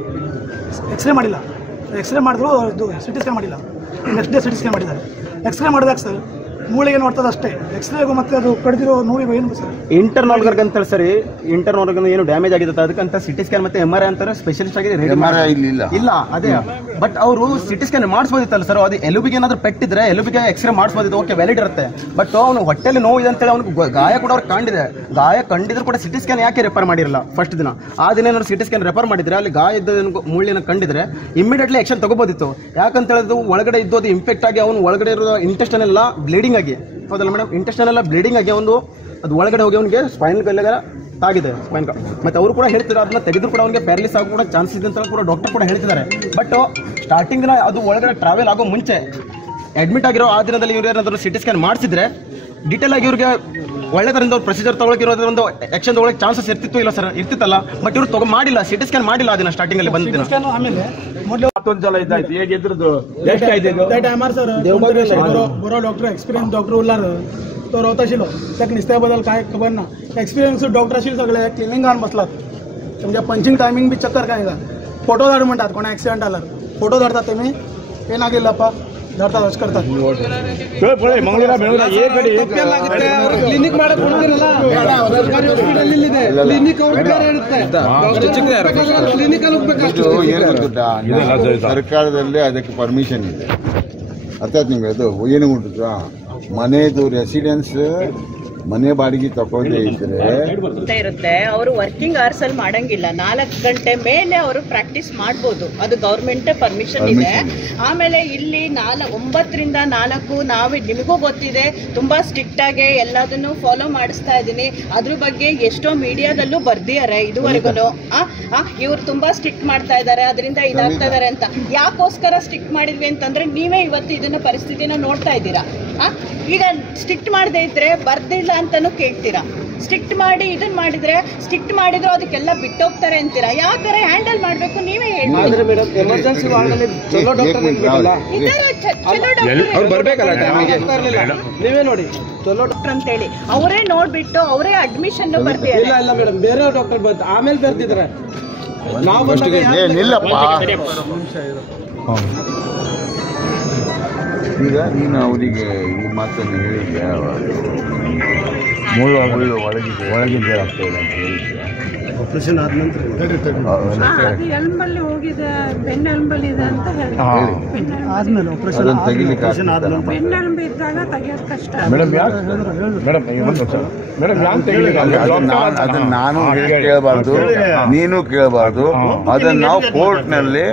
ಎಕ್ಸ್ರೇ ಮಾಡಿಲ್ಲ ಎಕ್ಸ್ರೇ ಮಾಡಿದ್ರು ಇದು ಸಿಟಿ ಸ್ಕ್ಯಾನ್ ಮಾಡಿಲ್ಲ ನೆಕ್ಸ್ಟ್ ಡೇ ಸಿಟಿ ಸ್ಕ್ಯಾನ್ ಮಾಡಿದ್ದಾರೆ ಎಕ್ಸ್ರೇ ಮಾಡಿದಾಗ ಸರ್ ಮೂಳೆಗೆ ನೋಡ್ತದೆ ಅಷ್ಟೇ ಎಕ್ಸ್ರೇಗೂ ಮತ್ತೆ ಅದು ಕಡಿದಿರೋ ನೋವಿಗೂ ಏನು ಸರ್ ಇಂಟರ್ನಲ್ ಆರ್ಗನ್ ಅಂತ ಸರಿ ಇಂಟರ್ನಲ್ ಆರ್ಗನ್ ಏನು ಡ್ಯಾಮೇಜ್ ಆಗಿದೆ ಅದಕ್ಕಂತ ಸಿಟಿ ಸ್ಕ್ಯಾನ್ ಮತ್ತೆ MRI ಅಂತಾರೆ ಸ್ಪೆಷಲಿಸ್ಟ್ ಆಗಿ ಇಲ್ಲ ಅದೇ ಬಟ್ ಅವರು ಸಿಟಿ ಸ್ಕ್ಯಾನ್ ಮಾಡಿಸ್ಬೋದಿತ್ತಲ್ಲ ಸರ್ ಅದು ಎಲುಬಿಗೆ ಏನಾದ್ರು ಪೆಟ್ಟಿದ್ರೆ ಎಲುಬಿಗೆ ಎಕ್ಸ್ರೇ ಮಾಡಿಸ್ಬೋದಿತ್ತು ಓಕೆ ವ್ಯಾಲಿಡ್ ಇರುತ್ತೆ ಬಟ್ ಅವನು ಹೊಟ್ಟೆಲಿ ನೋವು ಇದೆ ಅಂತೇಳಿ ಅವ್ನಿಗೆ ಗಾಯ ಕೂಡ ಅವ್ರು ಕಂಡಿದೆ ಗಾಯ ಕಂಡಿದ್ರು ಕೂಡ ಸಿಟಿ ಸ್ಕ್ಯಾನ್ ಯಾಕೆ ರೆಫರ್ ಮಾಡಿರಲ್ಲ ಫಸ್ಟ್ ದಿನ ಆ ದಿನ ಏನಾದ್ರು ಸಿಟಿ ಸ್ಕ್ಯಾನ್ ರೆಫರ್ ಮಾಡಿದ್ರೆ ಅಲ್ಲಿ ಗಾಯ ಇದ್ದ ಮುಳ್ಳಿನ ಕಂಡಿದ್ರೆ ಇಮಿಡಿಯೇಟ್ಲಿ ಆಕ್ಷನ್ ತಗೋಬೋದಿತ್ತು ಯಾಕಂತ ಹೇಳಿದ್ರು ಒಳಗಡೆ ಇದ್ದೋದು ಇಂಫೆಕ್ಟ್ ಆಗಿ ಅವನು ಒಳಗಡೆ ಇರೋ ಇಂಟೆಸ್ಟೈನ್ ಎಲ್ಲ ಬ್ಲೀಡಿಂಗ್ ಆಗಿ ಹೌದಲ್ಲ ಮೇಡಮ್ ಇಂಟೆಸ್ಟೈನ್ ಎಲ್ಲ ಬ್ಲೀಡಿಂಗ್ ಆಗಿ ಒಂದು ಅದು ಒಳಗಡೆ ಹೋಗಿ ಅವನಿಗೆ ಸ್ಪೈನ್ ಕಲ್ಲಾಗ ಆಗಿದೆ ಸ್ಪೈನ್ ಮತ್ತು ಅವರು ಕೂಡ ಹೇಳ್ತಿದ್ದಾರೆ ಅದನ್ನ ತೆಗೆದ್ರು ಕೂಡ ಅವನಿಗೆ ಪ್ಯಾರಲಿಸ್ ಆಗೋ ಕೂಡ ಚಾನ್ಸ್ ಇದೆ ಅಂತ ಕೂಡ ಡಾಕ್ಟರ್ ಕೂಡ ಹೇಳ್ತಿದ್ದಾರೆ. ಬಟ್ ಸ್ಟಾರ್ಟಿಂಗ್ನ ಅದು ಒಳಗಡೆ ಟ್ರಾವೆಲ್ ಆಗೋ ಮುಂಚೆ ಅಡ್ಮಿಟ್ ಆಗಿರೋ ಆ ದಿನದಲ್ಲಿ ಇವ್ರು ಏನಾದರೂ ಸಿಟಿ ಸ್ಕ್ಯಾನ್ ಮಾಡಿಸಿದ್ರೆ ಡೀಟೇಲ್ ಆಗಿ ಇವ್ರಿಗೆ ಒಳ್ಳೆ ಥರದಿಂದ ಅವ್ರು ಪ್ರೊಸೀಜರ್ ತೊಗೊಳಕ್ಕೆ ಒಂದು ಆಕ್ಷನ್ ತೊಗೊಳಕ್ಕೆ ಚಾನ್ಸಸ್ ಇರ್ತಿತ್ತು ಇಲ್ಲ ಸರ್ ಇರ್ತಿತ್ತಲ್ಲ. ಬಟ್ ಇವ್ರು ಮಾಡಿಲ್ಲ, ಸಿಟಿ ಸ್ಕ್ಯಾನ್ ಮಾಡಿಲ್ಲ ಅದನ್ನ ಸ್ಟಾರ್ಟಿಂಗಲ್ಲಿ ಬಂದಿದ್ದ ಆಮೇಲೆ ಮತ್ತೊಂದು ಸಲ ಇದಾಯ್ತು. ಹೇಗೆ ಇದ್ರದ್ದು ಎಷ್ಟು ಆಯ್ತು बरो डॉक्टर एक्सपिरियन्स डॉक्टर उरलार तो रावता आशिल्लो ताका नुस्त्या बद्दल कांय खबर ना. एक्सपिरियन्स डॉक्टर आशिल्ले सगळे क्लिनिंग घालून बसलात. तुमच्या पंचिंग टायमिंग बी चक्कर काय ना. फोटो धाड म्हणटात कोणा एक्सिडेंट जाल्यार फोटो धाडटात तुमी पेन आगिल्लापा धाडटात अशें करतात. ಮಂಗಳೂರ ಬೆಂಗಳೂರ ಏ ಕಡೆ ಕ್ಲಿನಿಕ್ ಮಾಡಕ್ಕೆ ಹೋಗಿರಲ್ಲ ಸರ್ಕಾರಿ ಹಾಸ್ಪಿಟಲ್ ಇಲ್ಲಿದೆ ಕ್ಲಿನಿಕ್ ಅವ್ರಿಗೆ ಬೇರೆ ಇರುತ್ತೆ ಕ್ಲಿನಿಕ್ ಅಲ್ಲಿ ಹೋಗ್ಬೇಕು. ಸರ್ಕಾರದಲ್ಲಿ ಅದಕ್ಕೆ ಪರ್ಮಿಷನ್ ಇದೆ ಅರ್ಥಾತ್ ನಿಮ್ಗೆ ಅದು ಏನು ಉಂಟು ಮನೆದು ರೆಸಿಡೆನ್ಸ್ ಮನೆ ಬಾಡಿಗೆ ತಗೊಂಡೇ ಇರುತ್ತೆ. ಅವರು ವರ್ಕಿಂಗ್ ಅವರ್ಸ್ ಅಲ್ಲಿ ಮಾಡಂಗಿಲ್ಲ. 4 ಗಂಟೆ ಮೇಲೆ ಅವರು ಪ್ರಾಕ್ಟೀಸ್ ಮಾಡ್ಬೋದು, ಅದು ಗೌರ್ಮೆಂಟ್ ಪರ್ಮಿಷನ್ ಇದೆ. ಆಮೇಲೆ ಇಲ್ಲಿ 9 ರಿಂದ 4 ನಾವು ನಿಮಗೂ ಗೊತ್ತಿದೆ ತುಂಬಾ ಸ್ಟ್ರಿಕ್ಟ್ ಆಗಿ ಎಲ್ಲದನ್ನು ಫಾಲೋ ಮಾಡಿಸ್ತಾ ಇದ್ದೀನಿ. ಅದ್ರ ಬಗ್ಗೆ ಎಷ್ಟೋ ಮೀಡಿಯಾದಲ್ಲೂ ಬರ್ದಿದ್ದಾರೆ ಇದುವರೆಗೂ. ಇವ್ರು ತುಂಬಾ ಸ್ಟ್ರಿಕ್ಟ್ ಮಾಡ್ತಾ ಇದ್ದಾರೆ, ಅದರಿಂದ ಇದಾಗ್ತಾ ಇದಾರೆ ಅಂತ. ಯಾಕೋಸ್ಕರ ಸ್ಟ್ರಿಕ್ಟ್ ಮಾಡಿದ್ವಿ ಅಂತಂದ್ರೆ ನೀವೇ ಇವತ್ತು ಇದನ್ನ ಪರಿಸ್ಥಿತಿನ ನೋಡ್ತಾ ಇದ್ದೀರಾ. ಈಗ ಸ್ಟ್ರಿಕ್ಟ್ ಮಾಡದೇ ಇದ್ರೆ ಬರ್ದಿಲ್ಲ ಅಂತಾನು ಕೇಳ್ತೀರಾ. ಸ್ಟ್ರಿಕ್ಟ್ ಮಾಡಿ ಇದನ್ನ ಮಾಡಿದ್ರೆ ಸ್ಟ್ರಿಕ್ಟ್ ಮಾಡಿದ್ರು ಅದಕ್ಕೆಲ್ಲ ಬಿಟ್ಟೋಗ್ತಾರೆ ಅಂತೀರಾ. ಯಾವ ತರ ಹ್ಯಾಂಡಲ್ ಮಾಡ್ಬೇಕು ನೀವೇ ಹೇಳಿ. ನೀವೇ ನೋಡಿ ಚಲೋ ಡಾಕ್ಟರ್ ಅಂತ ಹೇಳಿ ಅವರೇ ನೋಡ್ಬಿಟ್ಟು ಅವರೇ ಅಡ್ಮಿಷನ್ ಬರ್ತಿದ್ದಾರೆ. ಇಲ್ಲ ಮೇಡಮ್ ಬೇರೆ ಡಾಕ್ಟರ್ ಬಂದು ಆಮೇಲೆ ಬರ್ತಿದ್ದಾರೆ. ಈಗ ನೀನು ಅವರಿಗೆ ಈ ಮಾತನ್ನು ಹೇಳಿದ್ದೆ ಒಳಗಿದೆ ಆಗ್ತದೆ ಅಂತ ಹೇಳಿದ್ದೆ. ಆಪರೇಷನ್ ಆದ ನಂತರ ಎಲ್ಮಲ್ಲಿ ಹೋಗಿದೆ, ಬೆನ್ನೆಲುಬಲ್ಲಿ ಇದೆ ಅಂತ ಹೇಳ್ತಾರೆ. ಆದ್ಮೇಲೆ ಆಪರೇಷನ್ ಬೆನ್ನೆಲುಬು ಇದ್ದಾಗ ತೆಗಿಯೋದು ಕಷ್ಟ. ಅದನ್ನ ನಾನು ಕೇಳಬಾರ್ದು, ನೀನು ಕೇಳಬಾರ್ದು. ಅದನ್ನ ನಾವು ಕೋರ್ಟ್ನಲ್ಲಿ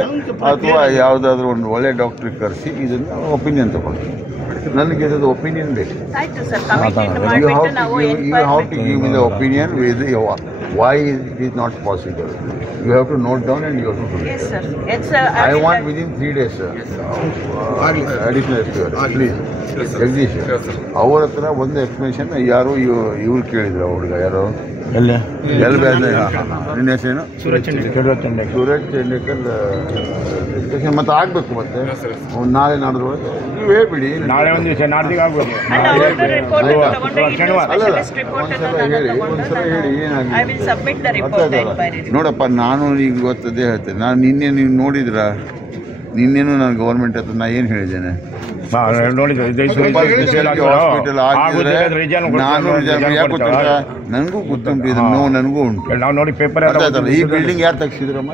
ಅಥವಾ ಯಾವುದಾದ್ರೂ ಒಂದು ಒಳ್ಳೆ ಡಾಕ್ಟ್ರಿಗೆ ಕರೆಸಿ ಇದನ್ನ ಒಪಿನಿಯನ್ ತಗೊಳ್ತೀವಿ. ನನಗೆ ಇದರ ಒಪಿನಿಯನ್ ಬೇಕು. You have to give me the opinion with why it is not possible. You have to note down and you have to do it. Yes sir. I want within 3 days sir. Additional please. Jagadish ಅವ್ರ ಹತ್ರ ಒಂದು ಎಕ್ಸ್ಪ್ಲನೇಷನ್ ಯಾರು ಇವ್ರು ಕೇಳಿದ್ರು. ಹುಡುಗ ಯಾರು ಎಲ್ಲಿ ನಿನ್ನ ಹೆಸರೇನು? ಸೂರಜ್ ಚಂಡೇಕರ್ ಡಿಸ್ಕಷನ್ ಮತ್ತೆ ಆಗಬೇಕು. ಮತ್ತೆ ನಾಳೆ ನಾಡಿದ್ರು ನೀವು ಹೇಳ್ಬಿಡಿ. ನಾಳೆ ಒಂದು ದಿವಸ ನಾಡ್ದಿಗೆ ಆಗ್ಬೋದು. ಒಂದ್ಸಲ ಹೇಳಿ ಏನಾಗಿದೆ ನೋಡಪ್ಪ. ನಾನು ಈಗ ಗೊತ್ತದೇ ಹೇಳ್ತೇನೆ. ನಾನು ನಿನ್ನೆ ನೀವು ನೋಡಿದ್ರ, ನಿನ್ನೆನೂ ನಾನು ಗೌರ್ಮೆಂಟ್ ಹತ್ರ ನಾ ಏನು ಹೇಳಿದ್ದೇನೆ, ಹಾಸ್ಪಿಟಲ್ ಆಗಿದ್ರೆ ನಾನು ಯಾಕೆ ಗೊತ್ತಿಲ್ಲ, ನನಗೂ ಗೊತ್ತುಂಟು ಇದು ನೋವು ನನಗೂ ಉಂಟು. ಈ ಬಿಲ್ಡಿಂಗ್ ಯಾರು ತೆಗ್ಸಿದ್ರಮ್ಮ?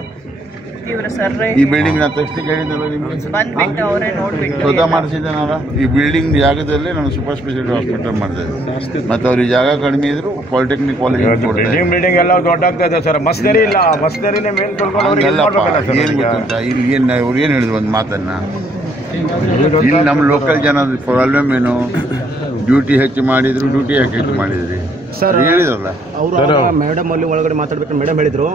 ಈ ಬಿಲ್ಡಿಂಗ್ ನಾನು ತೆಗ್ಸಿ ಹೇಳಿದ್ದಲ್ಲ ನಿಮಗೆ, ಸ್ವತಃ ಮಾಡಿಸಿದ್ದೇನಲ್ಲ. ಈ ಬಿಲ್ಡಿಂಗ್ ಜಾಗದಲ್ಲೇ ನಾನು ಸೂಪರ್ ಸ್ಪೆಷಾಲಿಟಿ ಹಾಸ್ಪಿಟಲ್ ಮಾಡಿದೆ. ಮತ್ತು ಅವ್ರಿಗೆ ಜಾಗ ಕಡಿಮೆ ಇದ್ರು ಪಾಲಿಟೆಕ್ನಿಕ್ ಕಾಲೇಜ್ ಬಿಲ್ಡಿಂಗ್ ಎಲ್ಲ ದೊಡ್ಡ ಆಗ್ತಾ ಇದೆ ಸರ್. ಮಸ್ನರಿ ಇಲ್ಲ, ಮಸ್ನರಿನೇ ಮೇಲ್ ಏನು ಗೊತ್ತುಂಟ ಇಲ್ಲಿ ಏನು ಅವ್ರು ಏನು ಹೇಳಿದ್ರು ಒಂದು ಮಾತನ್ನ, ಇಲ್ಲಿ ನಮ್ಮ ಲೋಕಲ್ ಜನ ಪ್ರಾಬ್ಲಮ್ ಏನು, ಡ್ಯೂಟಿ ಹೆಚ್ಚು ಮಾಡಿದ್ರು, ಡ್ಯೂಟಿ ಯಾಕೆ ಹೆಚ್ಚು ಮಾಡಿದ್ರಿ ಸರ್ ಹೇಳಿದ್ರಲ್ಲ ಅವರು. ಮೇಡಮ್ ಅಲ್ಲಿ ಒಳಗಡೆ ಮಾತಾಡ್ಬೇಕು ಮೇಡಮ್ ಹೇಳಿದ್ರು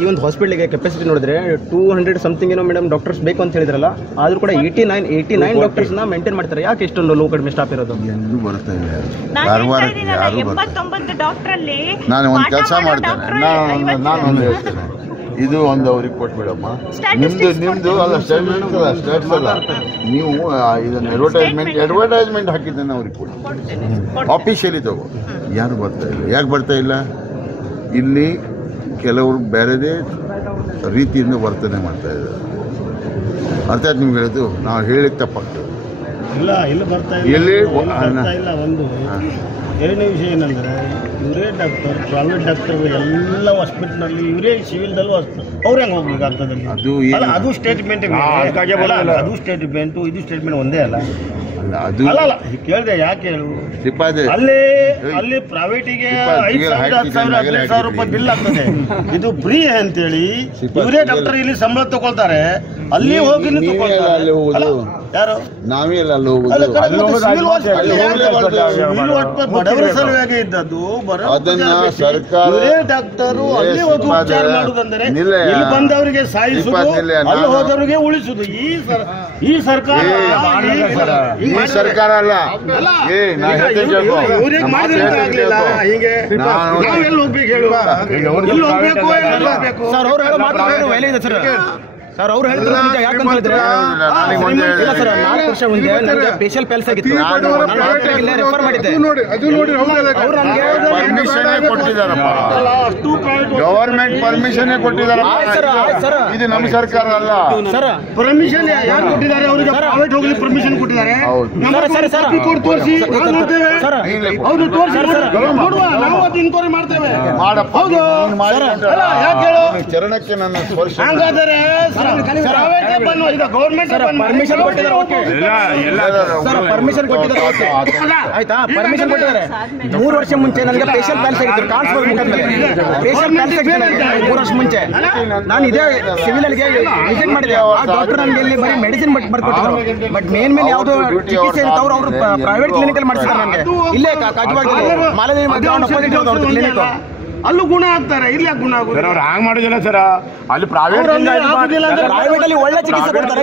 ಈ ಒಂದು ಹಾಸ್ಪಿಟ್ಲಿಗೆ ಕೆಪಾಸಿಟಿ ನೋಡಿದ್ರೆ 200 ಸಮಥಿಂಗ್ ಏನೋ ಮೇಡಮ್ ಡಾಕ್ಟರ್ಸ್ ಬೇಕು ಅಂತ ಹೇಳಿದ್ರಲ್ಲ. ಆದ್ರೂ ಕೂಡ 89 ಡಾಕ್ಟರ್ಸ್ನ ಮೇಂಟೈನ್ ಮಾಡ್ತಾರೆ. ಯಾಕೆ ಇಷ್ಟೊಂದು ಲೋ ಕಡಿಮೆ ಸ್ಟಾಫ್ ಇರೋದು? ಎಲ್ಲೂ ಬರ್ತಾ ಇಲ್ಲ. ಧಾರವಾಡಕ್ಕೆ ಯಾರು ಬರ್ತಾರೆ? ನಾನು ಒಂದು ಕೆಲಸ ಮಾಡ್ತೇನೆ, ನಾನು ಒಂದು ಹೇಳ್ತೇನೆ. ಇದು ಒಂದು ಅವ್ರಿಗೆ ಕೊಟ್ಬಿಡಮ್ಮ. ನಿಮ್ದು ಅಲ್ಲ ಸ್ಟೇಟ್ಸ್ ಅಲ್ಲ, ನೀವು ಇದನ್ನು ಅಡ್ವರ್ಟೈಸ್ಮೆಂಟ್ ಹಾಕಿದ್ದನ್ನು ಅವ್ರಿಗೆ ಕೊಡಿ. ಆಫೀಷಿಯಲಿ ತಗೋ. ಯಾರು ಬರ್ತಾ ಇಲ್ಲ. ಯಾಕೆ ಬರ್ತಾ ಇಲ್ಲ? ಇಲ್ಲಿ ಕೆಲವರು ಬೇರೆದೇ ರೀತಿಯಿಂದ ವರ್ತನೆ ಮಾಡ್ತಾ ಇದ್ದಾರೆ. ಅರ್ಥಾತ್ ನಿಮ್ಗೆ ಹೇಳಿದ್ದು ನಾವು ಹೇಳಿಕ್ಕೆ ತಪ್ಪಾಗ್ತದೆ. ಇಲ್ಲ ಬರ್ತಾ ಎಲ್ಲಿ ಇಲ್ಲ. ಒಂದು ಎರಡನೇ ವಿಷಯ ಏನಂದರೆ ಇವರೇ ಡಾಕ್ಟರ್, ಪ್ರೈವೇಟ್ ಡಾಕ್ಟರ್ ಎಲ್ಲ ಹಾಸ್ಪಿಟ್ಲಲ್ಲಿ ಇವರೇ ಸಿವಿಲ್ದಲ್ಲೂ ಅವ್ರು ಹೆಂಗೆ ಹೋಗ್ಬೇಕಾಗ್ತದೆ? ಅದು ಸ್ಟೇಟ್ಮೆಂಟ್, ಅದು ಸ್ಟೇಟ್ಮೆಂಟು ಇದು ಸ್ಟೇಟ್ಮೆಂಟ್ ಒಂದೇ ಅಲ್ಲ. ಅದು ಅಲ್ಲ ಕೇಳಿದೆ ಯಾಕೆ ಹೇಳು ಅಲ್ಲಿ ಪ್ರೈವೇಟಿಗೆ 5,000 10,000 15,000 ರೂಪಾಯಿ ಬಿಲ್ ಆಗ್ತದೆ. ಇದು ಫ್ರೀ ಅಂತೇಳಿ ಇವರೇ ಡಾಕ್ಟರ್ ಇಲ್ಲಿ ಸಂಬಳ ತಗೊಳ್ತಾರೆ, ಅಲ್ಲಿ ಹೋಗಿ ಯಾರು ನಾವೇ ಅಲ್ಲ ಅಲ್ಲಿ ಹೋಗುದು. ಬಡವರ ಸಲುವಾಗಿ ಇದ್ದದ್ದು ಅದನ್ನ ಸರ್ಕಾರ ಡಾಕ್ಟರು ಅಲ್ಲಿ ಹೋಗಿ ಉಪಚಾರ ಮಾಡುದಂದ್ರೆ ಇಲ್ಲಿ ಬಂದವರಿಗೆ ಸಾಯಿಸುದು, ಅಲ್ಲಿ ಹೋದವರಿಗೆ ಉಳಿಸುದು. ಈ ಸರ್ಕಾರ ಅಲ್ಲ ಹೀಗೆ ನಾವೆಲ್ಲ ಹೋಗ್ಬೇಕು ಹೇಳುವ, ಎಲ್ಲಿ ಹೋಗ್ಬೇಕು ಸರ್ ಅವ್ರು ಹೇಳೋ ಮಾತು ವ್ಯಾಲ್ಯೂ ಇದೆ ಸರ್. ಸರ್ ಅವ್ರು ಹೇಳ್ತಾರೆ ನಿಜ. ಯಾಕಂತ ಹೇಳಿದ್ರೆ ಇಲ್ಲ ಸರ್, 4 ವರ್ಷ ಮುಂದೆ ನನಗೆ ಸ್ಪೆಷಲ್ ಪ್ಯಾಲ್ಸ್ ಆಗಿತ್ತು, ರೆಫರ್ ಮಾಡಿದ್ದೆ. ಗವರ್ಮೆಂಟ್ ಪರ್ಮಿಷನ್ ಕೊಟ್ಟಿದ್ದಾರೆ. ಇದು ನಮ್ಮ ಸರ್ಕಾರ ಅಲ್ಲ ಸರ್. ಪರ್ಮಿಷನ್ ಯಾರು ಕೊಟ್ಟಿದ್ದಾರೆ? ಅವರಿಗೆ ಪ್ರೈವೇಟ್ ಹೋಗ್ಲಿ ಪರ್ಮಿಷನ್ ಕೊಟ್ಟಿದ್ದಾರೆ. ತೋರಿಸಿ ಹೌದು, ತೋರಿಸಿ ನೋಡುವ, ನಾವು ಅದು ಇನ್ಕ್ವೈರಿ ಮಾಡ್ತೇವೆ. ಹೌದು ಯಾಕೆ ಹೇಳು? ಚರಣಕ್ಕೆ ನನ್ನ ಸ್ಪರ್ಶ ಹಾಗಾದರೆ ಗೌರ್ಮೆಂಟ್ ಪರ್ಮಿಷನ್ ಕೊಟ್ಟಿದ್ದಾರೆ, ಪರ್ಮಿಷನ್ ಕೊಟ್ಟಿದ್ದಾರೆ ಆಯ್ತಾ, ಪರ್ಮಿಷನ್ ಕೊಟ್ಟಿದ್ದಾರೆ. 3 ವರ್ಷ ಮುಂಚೆ ನನಗೆ ಸ್ಪೆಷಲ್ ಪ್ಯಾಲ್ಸ್ ಆಗಿತ್ತು, ಕಾಣಿಸ್ಬೋದು ಮುಖದ ಮೇಲೆ ಸ್ಪೆಷಲ್ ಪ್ಯಾಲ್ಸ್ ಆಗಿತ್ತು 3 ವರ್ಷ ಮುಂಚೆ. ನಾನು ಇದೇ ಸಿವಿಲ್ಗೆ ವಿಸಿಟ್ ಮಾಡಿದೆ. ಆ ಡಾಕ್ಟರ್ ನನಗೆ ಇಲ್ಲಿ ಬರೀ ಮೆಡಿಸಿನ್ ಬರ್ಕೊಟ್ಟಿದ್ರು, ಬಟ್ ಮೇನ್ ಯಾವ್ದು ಚಿಕಿತ್ಸೆ ಇತ್ತು ಅವರು ಪ್ರೈವೇಟ್ ಕ್ಲಿನಿಕ್ ಅಲ್ಲಿ ಮಾಡಿಸ್ತಾರೆ. ನನಗೆ ಇಲ್ಲೇ ಕಾಜುವಾಗದಲ್ಲಿ ಮಾಲದೇವಿ ಕ್ಲಿನಿಕ್, ಅಲ್ಲೂ ಗುಣ ಆಗ್ತಾರೆ, ಇಲ್ಲಿ ಗುಣ ಆಗುದಿಲ್ಲ. ಅವ್ರು ಹ್ಯಾಂಗ್ ಮಾಡೋದಿಲ್ಲ ಸರ್. ಅಲ್ಲಿ ಪ್ರೈವೇಟ್ ಅಲ್ಲಿ ಒಳ್ಳೆ ಚಿಕಿತ್ಸೆ ಕೊಡ್ತಾರೆ,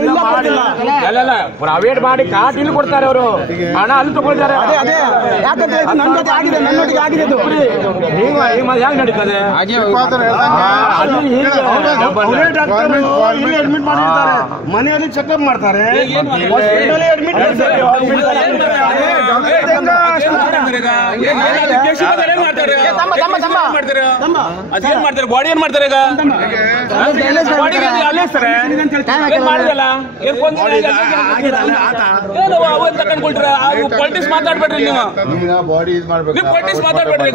ಅಲ್ಲ ಪ್ರೈವೇಟ್ ಮಾಡಿ ಕಾರ್ಡ್ ಇಲ್ಲಿ ಕೊಡ್ತಾರೆ, ಅವರು ಹಣ ಅಲ್ಲಿ ತಗೊಳ್ತಾರೆ. ಅದೇ ಯಾಕಂದ್ರೆ ನನ್ನೊಟ್ಟಿಗೆ ಆಗಿದೆ, ನನ್ನೊಟ್ಟಿಗೆ ಆಗಿದೆ ಅದು. ಹೆಂಗ್ ನಡೀತದೆ? ಇಲ್ಲಿ ಅಡ್ಮಿಟ್ ಮಾಡಿರ್ತಾರೆ, ಮನೆಯಲ್ಲಿ ಚೆಕ್ಅಪ್ ಮಾಡ್ತಾರೆ, ಅಡ್ಮಿಟ್ ಅದೇನ್ ಮಾಡ್ತಾರೆ? ಬಾಡಿ ಏನ್ ಮಾಡ್ತಾರೆ ಈಗ? ಪಾಲಿಟಿಕ್ಸ್ ಮಾತಾಡ್ಬೇಡ್ರಿ ನೀವು, ಪಾಲಿಟಿಕ್ಸ್ ಮಾತಾಡ್ಬೇಡ್ರಿ.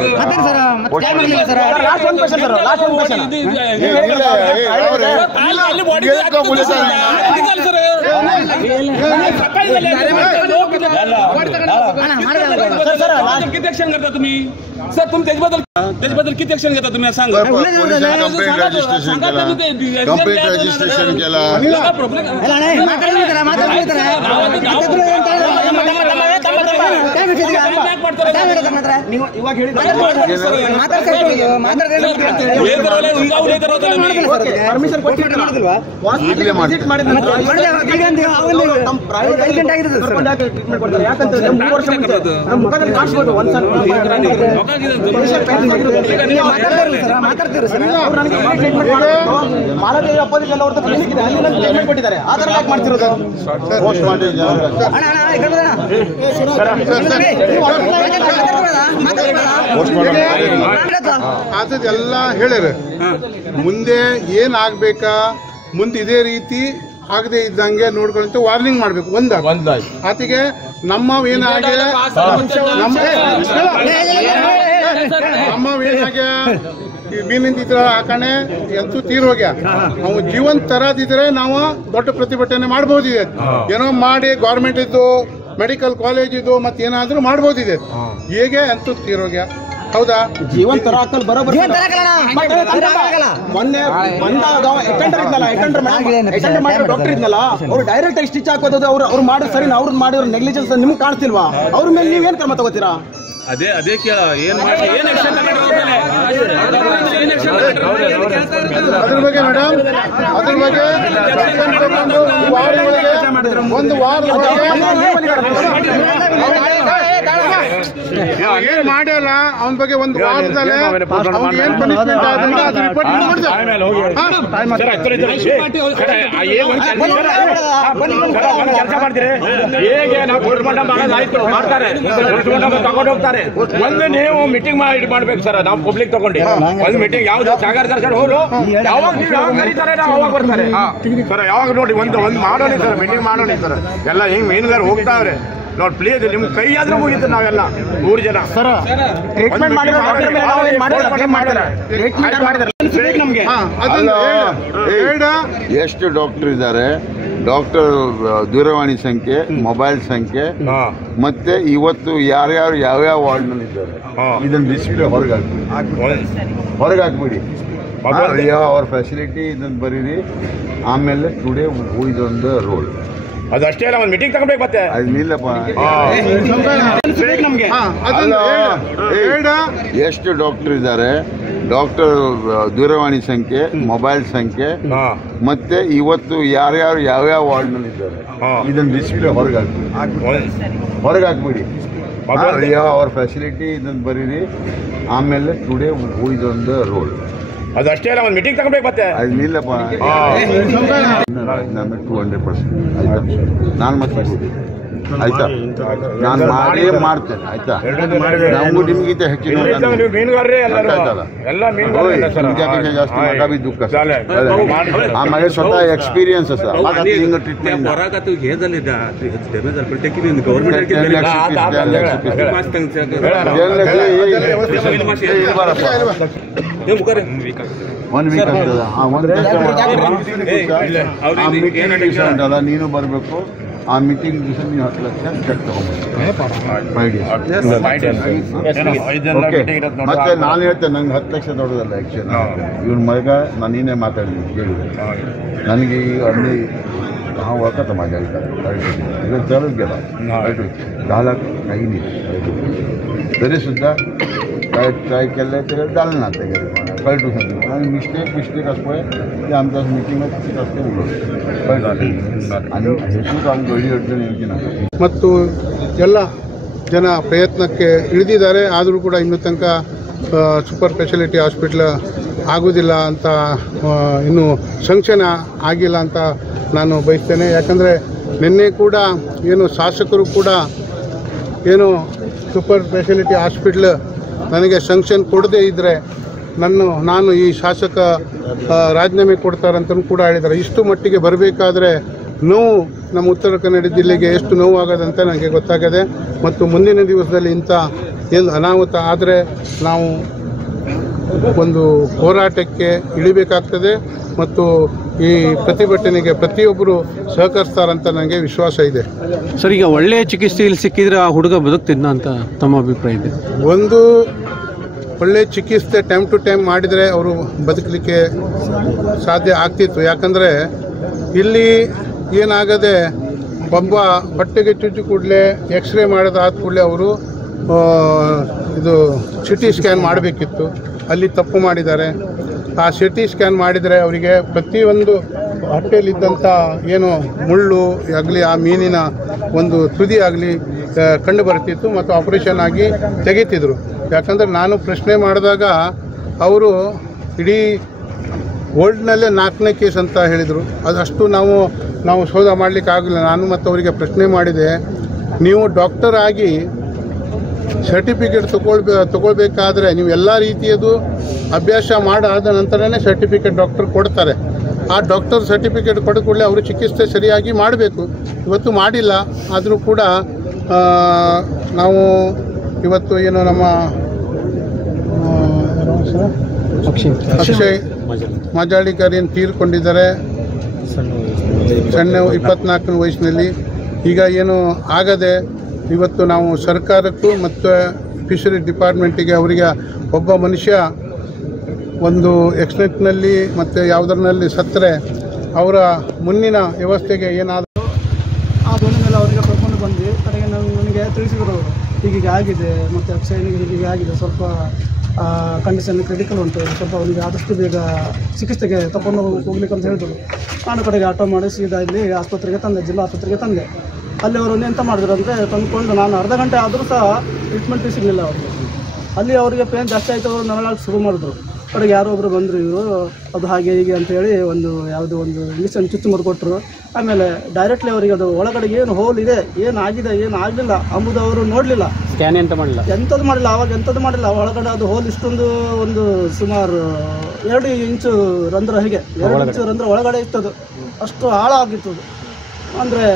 किती ऍक्शन करता तुम्ही सर? तुम्ही त्याच्याबद्दल किती ऍक्शन घेता तुम्ही सांगा? कंप्लीट रजिस्ट्रेशन केला. ಮಾಲದೇವಿ ಅಪೋಸಿಟ್ ಎಲ್ಲ ಅವ್ರದ್ದು ಕ್ಲಿನಿಕ್ ಇದೆ, ಅಲ್ಲಿ ಟ್ರೀಟ್ಮೆಂಟ್ ಕೊಟ್ಟಿದ್ದಾರೆ. ಆ ಥರ ಯಾಕೆ ಮಾಡ್ತಿರೋದು? ಅದೆಲ್ಲ ಹೇಳ್ಯಾರ. ಮುಂದೆ ಏನ್ ಆಗ್ಬೇಕಾ, ಮುಂದೆ ಇದೇ ರೀತಿ ಆಗದೆ ಇದ್ದಂಗೆ ನೋಡ್ಕೊಂತ ವಾರ್ನಿಂಗ್ ಮಾಡ್ಬೇಕು. ಆತಿಗೆ ನಮ್ಮವೇನಾಗೆ ಮೀನಿಂದಿದ್ರ ಆಕಣೆ ಎಂತೂ ತೀರೋಗ್ಯ. ನಾವು ಜೀವಂತ ತರದಿದ್ರೆ ನಾವು ದೊಡ್ಡ ಪ್ರತಿಭಟನೆ ಮಾಡಬಹುದಿದೆ. ಏನೋ ಮಾಡಿ ಗೌರ್ಮೆಂಟ್ ಇದ್ದು ಮೆಡಿಕಲ್ ಕಾಲೇಜ್ ಇದು ಮತ್ತೇನಾದ್ರೂ ಮಾಡಬಹುದಿದೆ. ಹೇಗೆ ಅಂತೂ ತೀರೋಗ್ಯ. ಹೌದಾ? ಜೀವಂತ ಹಾಕಲ್ ಬರೋಬರ್. ಮೊನ್ನೆ ಬಂದಾಗ ಡಾಕ್ಟರ್ ಇದ್ನಲ್ಲ, ಅವ್ರು ಡೈರೆಕ್ಟ್ ಆಗಿ ಸ್ಟಿಚ್ ಹಾಕೋದು ಅವ್ರು ಮಾಡೋದು ಸರಿ, ಅವ್ರದ್ದು ಮಾಡಿರೋ ನೆಗ್ಲಿಜೆನ್ಸ್ ನಿಮ್ಗೆ ಕಾಣಿಸ್ತಿಲ್ವಾ? ಅವ್ರ ಮೇಲೆ ನೀವೇನ್ ಕ್ರಮ ತಗೋತೀರಾ? ಅದೇ ಕೇಳ ಏನ್ ಮಾಡಿ ಏನ್ ಆಕ್ಷನ್ ಅದ್ರ ಬಗ್ಗೆ ಮೇಡಮ್, ಅದ್ರ ಬಗ್ಗೆ ಒಂದು ವಾರ ಏನ್ ಮಾಡಲ್ಲ ಅವನ ಬಗ್ಗೆ ಒಂದು ವಾರದಲ್ಲೇ ಏನ್ ಪನಿಷ್ಮೆಂಟ್ ಆದ್ರಿಂದ ಅದು ರಿಪೋರ್ಟ್ ಕೆಲಸ ಮಾಡ್ತೀರಿ. ಹೇಗೆ ನಾವು ಮಾಡ್ತಾರೆ, ತಗೊಂಡು ಹೋಗ್ತಾರೆ. ಒಂದು ನೀವು ಮೀಟಿಂಗ್ ಮಾಡ್ಬೇಕು ಸರ್. ನಾವು ಪಬ್ಲಿಕ್ ತಗೊಂಡು ಒಂದು ಮೀಟಿಂಗ್ ಯಾವ್ದು ಸಾಗರ ಸರ್ ಅವರು ಯಾವಾಗ ಕರೀತಾರೆ ನಾವು ಅವಾಗ ಬರ್ತಾರೆ ಸರ್. ಯಾವಾಗ ನೋಡಿ ಒಂದು ಮಾಡೋಣ ಸರ್, ಮೀಟಿಂಗ್ ಮಾಡೋಣ ಸರ್. ಎಲ್ಲ ಹಿಂಗ್ ಮೀನುಗಾರ ಹೋಗ್ತಾವ್ರೆ ನೋಡಿ, ಪ್ಲೀಸ್ ನಿಮ್ ಕೈ ಆದ್ರೂ ಮುಗಿತು. ನಾವೆಲ್ಲ 3 ಜನ ಸರ್ ಟ್ರೀಟ್ಮೆಂಟ್ ಎಷ್ಟು ಡಾಕ್ಟರ್ ಇದ್ದಾರೆ, ಡಾಕ್ಟರ್ ದೂರವಾಣಿ ಸಂಖ್ಯೆ, ಮೊಬೈಲ್ ಸಂಖ್ಯೆ, ಮತ್ತೆ ಇವತ್ತು ಯಾರ್ಯಾರು ಯಾವ್ಯಾವ ವಾರ್ಡ್ನಲ್ಲಿ ಇದ್ದಾರೆ ಇದನ್ನು ಡಿಸ್ಪ್ಲೇ ಹೊರಗೆ ಹಾಕ್ಬಿಡಿ. ಅವ್ರ ಫೆಸಿಲಿಟಿ ಇದನ್ನು ಬರೀರಿ. ಆಮೇಲೆ today who is on the road. ಅದಷ್ಟೇ ಅಲ್ಲ, ಒಂದು ಮೀಟಿಂಗ್ ತಗೋಬೇಕು ಮತ್ತೆ. ಇಲ್ಲಪ್ಪ, ಎಷ್ಟು ಡಾಕ್ಟರ್ ಇದ್ದಾರೆ, ಡಾಕ್ಟರ್ ದೂರವಾಣಿ ಸಂಖ್ಯೆ, ಮೊಬೈಲ್ ಸಂಖ್ಯೆ, ಮತ್ತೆ ಇವತ್ತು ಯಾರ್ಯಾರು ಯಾವ್ಯಾವ ವಾರ್ಡ್ನಲ್ಲಿ ಇದ್ದಾರೆ ಇದನ್ನು ಡಿಸ್ಪ್ಲೇ ಹೊರಗೆ ಹಾಕ್ಬಿಡಿ. ಅವ್ರ ಫೆಸಿಲಿಟಿ ಇದನ್ನು ಬರೀರಿ. ಆಮೇಲೆ today who is on the road. ಅದಷ್ಟೇ ಅಲ್ಲ, ಒಂದು ಮೀಟಿಂಗ್ ತಗೋಬೇಕು ಮತ್ತೆ. ಇಲ್ಲಪ್ಪ, ನಾನು 200% ಆಯ್ತಾ, ನಾನು ಮತ್ತೆ ಆಯ್ತಾ, ನಾನು ಮಾಡೇ ಮಾಡ್ತೇನೆ ಆಯ್ತಾ. ನಮಗೂ ನಿಮ್ಗಿಂತ ಹೆಚ್ಚಿನ ಜಾಸ್ತಿ ಮಗ ದುಃಖ. ಆಮೇಲೆ ಸ್ವತಃ ಎಕ್ಸ್ಪೀರಿಯನ್ಸ್ ಹಿಂಗೆ ಟ್ರೀಟ್ಮೆಂಟ್ ಒನ್ ವೀಕ್ ಆಗ್ತದ. ಉಂಟಲ್ಲ, ನೀನು ಬರಬೇಕು. ಆ ಮೀಟಿಂಗ್ ದಿವಸ ನೀವು 10 ಲಕ್ಷ ಚೆಕ್ ತಗೊಂಡ್ಬರ್ತೀವಿ. ಮತ್ತೆ ನಾನು ಹೇಳ್ತೇನೆ, ನಂಗೆ 10 ಲಕ್ಷ ದೊಡ್ಡದಲ್ಲ ಆ್ಯಕ್ಚುಲಿ. ಇವ್ನ ಮಗ ನಾನು ನೀನೇ ಮಾತಾಡಿದ್ದೀನಿ ಕೇಳಿದೆ. ನನಗೆ ಈ ಅన్నీ हाँ वक्त माझ्या इकडे चालत गेला 10 लाख काही नाही. तरी सुद्धा काय ट्राय केलं तरी झालं ना ते कळटू शकतो. आणि मिस्टेक असतो ते आमच्या मीटिंगात असते उलट आणि हेतू काम घडी अडचण योजना ಮತ್ತು ಎಲ್ಲ ಜನ ಪ್ರಯತ್ನಕ್ಕೆ ಇಳಿದಿದ್ದಾರೆ. ಆದರೂ ಕೂಡ ಇನ್ನೂ ತನಕ ಸೂಪರ್ ಸ್ಪೆಷಾಲಿಟಿ ಹಾಸ್ಪಿಟ್ಲ್ ಆಗೋದಿಲ್ಲ ಅಂತ, ಇನ್ನೂ ಸಂಕ್ಷೇನ ಆಗಿಲ್ಲ ಅಂತ ನಾನು ಬಯಸ್ತೇನೆ. ಯಾಕಂದರೆ ನಿನ್ನೆ ಕೂಡ ಏನು ಶಾಸಕರು ಕೂಡ ಏನು ಸೂಪರ್ ಸ್ಪೆಷಾಲಿಟಿ ಹಾಸ್ಪಿಟ್ಲ್ ನನಗೆ ಸಂಕ್ಷನ್ ಕೊಡದೇ ಇದ್ದರೆ ನಾನು ಈ ಶಾಸಕ ರಾಜೀನಾಮೆ ಕೊಡ್ತಾರಂತಲೂ ಕೂಡ ಹೇಳಿದ್ದಾರೆ. ಇಷ್ಟು ಮಟ್ಟಿಗೆ ಬರಬೇಕಾದ್ರೆ ನೋವು ನಮ್ಮ ಉತ್ತರ ಕನ್ನಡ ಜಿಲ್ಲೆಗೆ ಎಷ್ಟು ನೋವಾಗೋದಂತ ನನಗೆ ಗೊತ್ತಾಗಿದೆ. ಮತ್ತು ಮುಂದಿನ ದಿವಸದಲ್ಲಿ ಇಂಥ ಏನು ಅನಾಹುತ ಆದರೆ ನಾವು ಒಂದು ಹೋರಾಟಕ್ಕೆ ಇಳಿಬೇಕಾಗ್ತದೆ ಮತ್ತು ಈ ಪ್ರತಿಭಟನೆಗೆ ಪ್ರತಿಯೊಬ್ಬರು ಸಹಕರಿಸ್ತಾರಂತ ನನಗೆ ವಿಶ್ವಾಸ ಇದೆ. ಸರ್, ಈಗ ಒಳ್ಳೆಯ ಚಿಕಿತ್ಸೆ ಇಲ್ಲಿ ಸಿಕ್ಕಿದ್ರೆ ಆ ಹುಡುಗ ಬದುಕ್ತಿದ್ನ ಅಂತ ತಮ್ಮ ಅಭಿಪ್ರಾಯ ಇದೆ? ಒಂದು ಒಳ್ಳೆ ಚಿಕಿತ್ಸೆ ಟೈಮ್ ಟು ಟೈಮ್ ಮಾಡಿದರೆ ಅವರು ಬದುಕಲಿಕ್ಕೆ ಸಾಧ್ಯ ಆಗ್ತಿತ್ತು. ಯಾಕಂದರೆ ಇಲ್ಲಿ ಏನಾಗದೆ ಒಬ್ಬ ಹೊಟ್ಟೆಗೆ ಚುಚ್ಚು ಕೂಡಲೇ ಎಕ್ಸ್ರೇ ಮಾಡೋದಾದ ಕೂಡಲೇ ಅವರು ಇದು ಸಿಟಿ ಸ್ಕ್ಯಾನ್ ಮಾಡಬೇಕಿತ್ತು. ಅಲ್ಲಿ ತಪ್ಪು ಮಾಡಿದ್ದಾರೆ. ಆ ಸಿಟಿ ಸ್ಕ್ಯಾನ್ ಮಾಡಿದರೆ ಅವರಿಗೆ ಪ್ರತಿಯೊಂದು ಹೊಟ್ಟೆಯಲ್ಲಿದ್ದಂಥ ಏನು ಮುಳ್ಳು ಆಗಲಿ, ಆ ಮೀನಿನ ಒಂದು ತುದಿ ಆಗಲಿ ಕಂಡು ಬರ್ತಿತ್ತು ಮತ್ತು ಆಪರೇಷನ್ ಆಗಿ ತೆಗಿತಿದ್ರು. ಯಾಕಂದರೆ ನಾನು ಪ್ರಶ್ನೆ ಮಾಡಿದಾಗ ಅವರು ಇಡೀ ವರ್ಲ್ಡ್ನಲ್ಲೇ 4ನೇ ಕೇಸ್ ಅಂತ ಹೇಳಿದರು. ಅದಷ್ಟು ನಾವು ಶೋಧ ಮಾಡಲಿಕ್ಕೆ ಆಗಲಿಲ್ಲ. ನಾನು ಮತ್ತು ಅವರಿಗೆ ಪ್ರಶ್ನೆ ಮಾಡಿದೆ, ನೀವು ಡಾಕ್ಟರ್ ಆಗಿ ಸರ್ಟಿಫಿಕೇಟ್ ತಗೊಳ್ಬೇಕಾದ್ರೆ ನೀವು ಎಲ್ಲ ರೀತಿಯದು ಅಭ್ಯಾಸ ಮಾಡಾದ ನಂತರನೇ ಸರ್ಟಿಫಿಕೇಟ್ ಡಾಕ್ಟರ್ ಕೊಡ್ತಾರೆ. ಆ ಡಾಕ್ಟರ್ ಸರ್ಟಿಫಿಕೇಟ್ ಕೊಡ ಕೂಡಲೇ ಅವರು ಚಿಕಿತ್ಸೆ ಸರಿಯಾಗಿ ಮಾಡಬೇಕು. ಇವತ್ತು ಮಾಡಿಲ್ಲ. ಆದರೂ ಕೂಡ ನಾವು ಇವತ್ತು ಏನು ನಮ್ಮ ಅಕ್ಷಯ್ ಮಾಜಾಳಿಕರ್ ಏನು ತೀರ್ಕೊಂಡಿದ್ದಾರೆ ಸಣ್ಣ 24 ವಯಸ್ಸಿನಲ್ಲಿ. ಈಗ ಏನು ಆಗದೆ ಇವತ್ತು ನಾವು ಸರ್ಕಾರಕ್ಕೂ ಮತ್ತು ಫಿಶರಿ ಡಿಪಾರ್ಟ್ಮೆಂಟಿಗೆ ಅವರಿಗೆ ಒಬ್ಬ ಮನುಷ್ಯ ಒಂದು ಆಕ್ಸಿಡೆಂಟ್ನಲ್ಲಿ ಮತ್ತು ಯಾವುದರಲ್ಲಿ ಸತ್ತರೆ ಅವರ ಮುಂದಿನ ವ್ಯವಸ್ಥೆಗೆ ಏನಾದರೂ ಆ ಧ್ವನಿ ಮೇಲೆ ಅವರಿಗೆ ಕರ್ಕೊಂಡು ಬಂದು ಕಡೆಗೆ ನನಗೆ ತಿಳಿಸಿದರು ಹೀಗೆ ಆಗಿದೆ ಮತ್ತು ಅಕ್ಷಯನಿಗೆ ಹೀಗೆ ಆಗಿದೆ, ಸ್ವಲ್ಪ ಕಂಡೀಷನ್ ಕ್ರಿಟಿಕಲ್ ಉಂಟು, ಸ್ವಲ್ಪ ಅವನಿಗೆ ಆದಷ್ಟು ಬೇಗ ಚಿಕಿತ್ಸೆಗೆ ತಗೊಂಡು ಹೋಗ್ಲಿಕ್ಕೆ ಅಂತ ಹೇಳಿದರು. ನಾನು ಕಡೆಗೆ ಆಟೋ ಮಾಡಿ ಸೀದಾ ಇಲ್ಲಿ ಆಸ್ಪತ್ರೆಗೆ ತಂದೆ, ಜಿಲ್ಲಾ ಆಸ್ಪತ್ರೆಗೆ ತಂದೆ. ಅಲ್ಲಿ ಅವರು ಎಂತ ಮಾಡಿದ್ರು ಅಂದರೆ ತಂದುಕೊಂಡು ನಾನು ಅರ್ಧ ಗಂಟೆ ಆದರೂ ಸಹ ಟ್ರೀಟ್ಮೆಂಟ್ ಸಿಗಲಿಲ್ಲ ಅವರಿಗೆ. ಅಲ್ಲಿ ಅವರಿಗೆ ಪೇನ್ ಜಾಸ್ತಿ ಆಯಿತು. ಅವರು ನರಳಕ್ಕೆ ಶುರು ಮಾಡಿದ್ರು. ಕಡೆಗೆ ಯಾರೋ ಒಬ್ಬರು ಬಂದರು, ಇವರು ಅದು ಹಾಗೆ ಹೀಗೆ ಅಂತೇಳಿ ಯಾವುದೋ ಒಂದು ಇಂಜೆಕ್ಷನ್ ಚುಚ್ಚು ಕೊಟ್ಟರು. ಆಮೇಲೆ ಡೈರೆಕ್ಟ್ಲಿ ಅವರಿಗೆ ಅದು ಒಳಗಡೆ ಏನು ಹೋಲ್ ಇದೆ, ಏನಾಗಿದೆ ಏನು ಆಗಲಿಲ್ಲ ಅಂಬುದು ಅವರು ನೋಡಲಿಲ್ಲ. ಸ್ಕ್ಯಾನ್ ಎಂಥದ್ದು ಮಾಡಿಲ್ಲ. ಆವಾಗ ಎಂಥದ್ದು ಮಾಡಿಲ್ಲ. ಒಳಗಡೆ ಅದು ಹೋಲ್ ಇಷ್ಟೊಂದು ಒಂದು ಸುಮಾರು 2 ಇಂಚು ರಂಧ್ರ, ಹೀಗೆ 2 ಇಂಚು ರಂಧ್ರ ಒಳಗಡೆ ಇತ್ತದು. ಅಷ್ಟು ಆಳಾಗಿತ್ತು. ಅಂದರೆ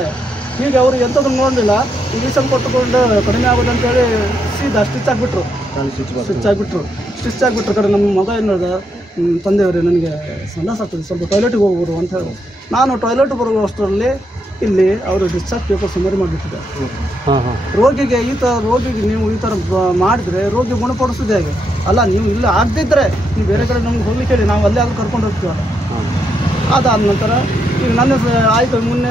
ಹೀಗೆ ಅವರು ಎಂಥದ್ದು ನೋಡಲಿಲ್ಲ. ಇಂಜೆಕ್ಷನ್ ಕೊಟ್ಟುಕೊಂಡು ಕಡಿಮೆ ಆಗೋದಂತೇಳಿ ಸೀದಾ ಸ್ಟಿಚ್ ಆಗಿಬಿಟ್ರು. ಕಡೆ ನಮ್ಮ ಮಗ ಏನು ಹೇಳಿದ, ತಂದೆಯವರೇ ನನಗೆ ಸಂಡಾಸ ಆಗ್ತದೆ, ಸ್ವಲ್ಪ ಟಾಯ್ಲೆಟಿಗೆ ಹೋಗ್ಬೋದು ಅಂತ ಹೇಳಿ ನಾನು ಟಾಯ್ಲೆಟ್ ಬರುವಷ್ಟರಲ್ಲಿ ಇಲ್ಲಿ ಅವರು ಡಿಸ್ಚಾರ್ಜ್ ಪೇಪರ್ ಸುಮಾರು ಮಾಡಿಬಿಟ್ಟಿದೆ. ರೋಗಿಗೆ ರೋಗಿಗೆ ನೀವು ಈ ಥರ ಮಾಡಿದರೆ ರೋಗಿ ಗುಣಪಡಿಸೋದು ಹೇಗೆ? ಅಲ್ಲ, ನೀವು ಇಲ್ಲಿ ಆಗದಿದ್ದರೆ ನೀವು ಬೇರೆ ಕಡೆ ನಮ್ಗೆ ಹೋಗ್ಲಿಕ್ಕೆ ಹೇಳಿ, ನಾವು ಅಲ್ಲೇ ಅಲ್ಲಿ ಕರ್ಕೊಂಡು ಹೋಗ್ತೀವಲ್ಲ. ಅದಾದ ನಂತರ ಈಗ ನನ್ನ ಆಯಿತು, ಮೊನ್ನೆ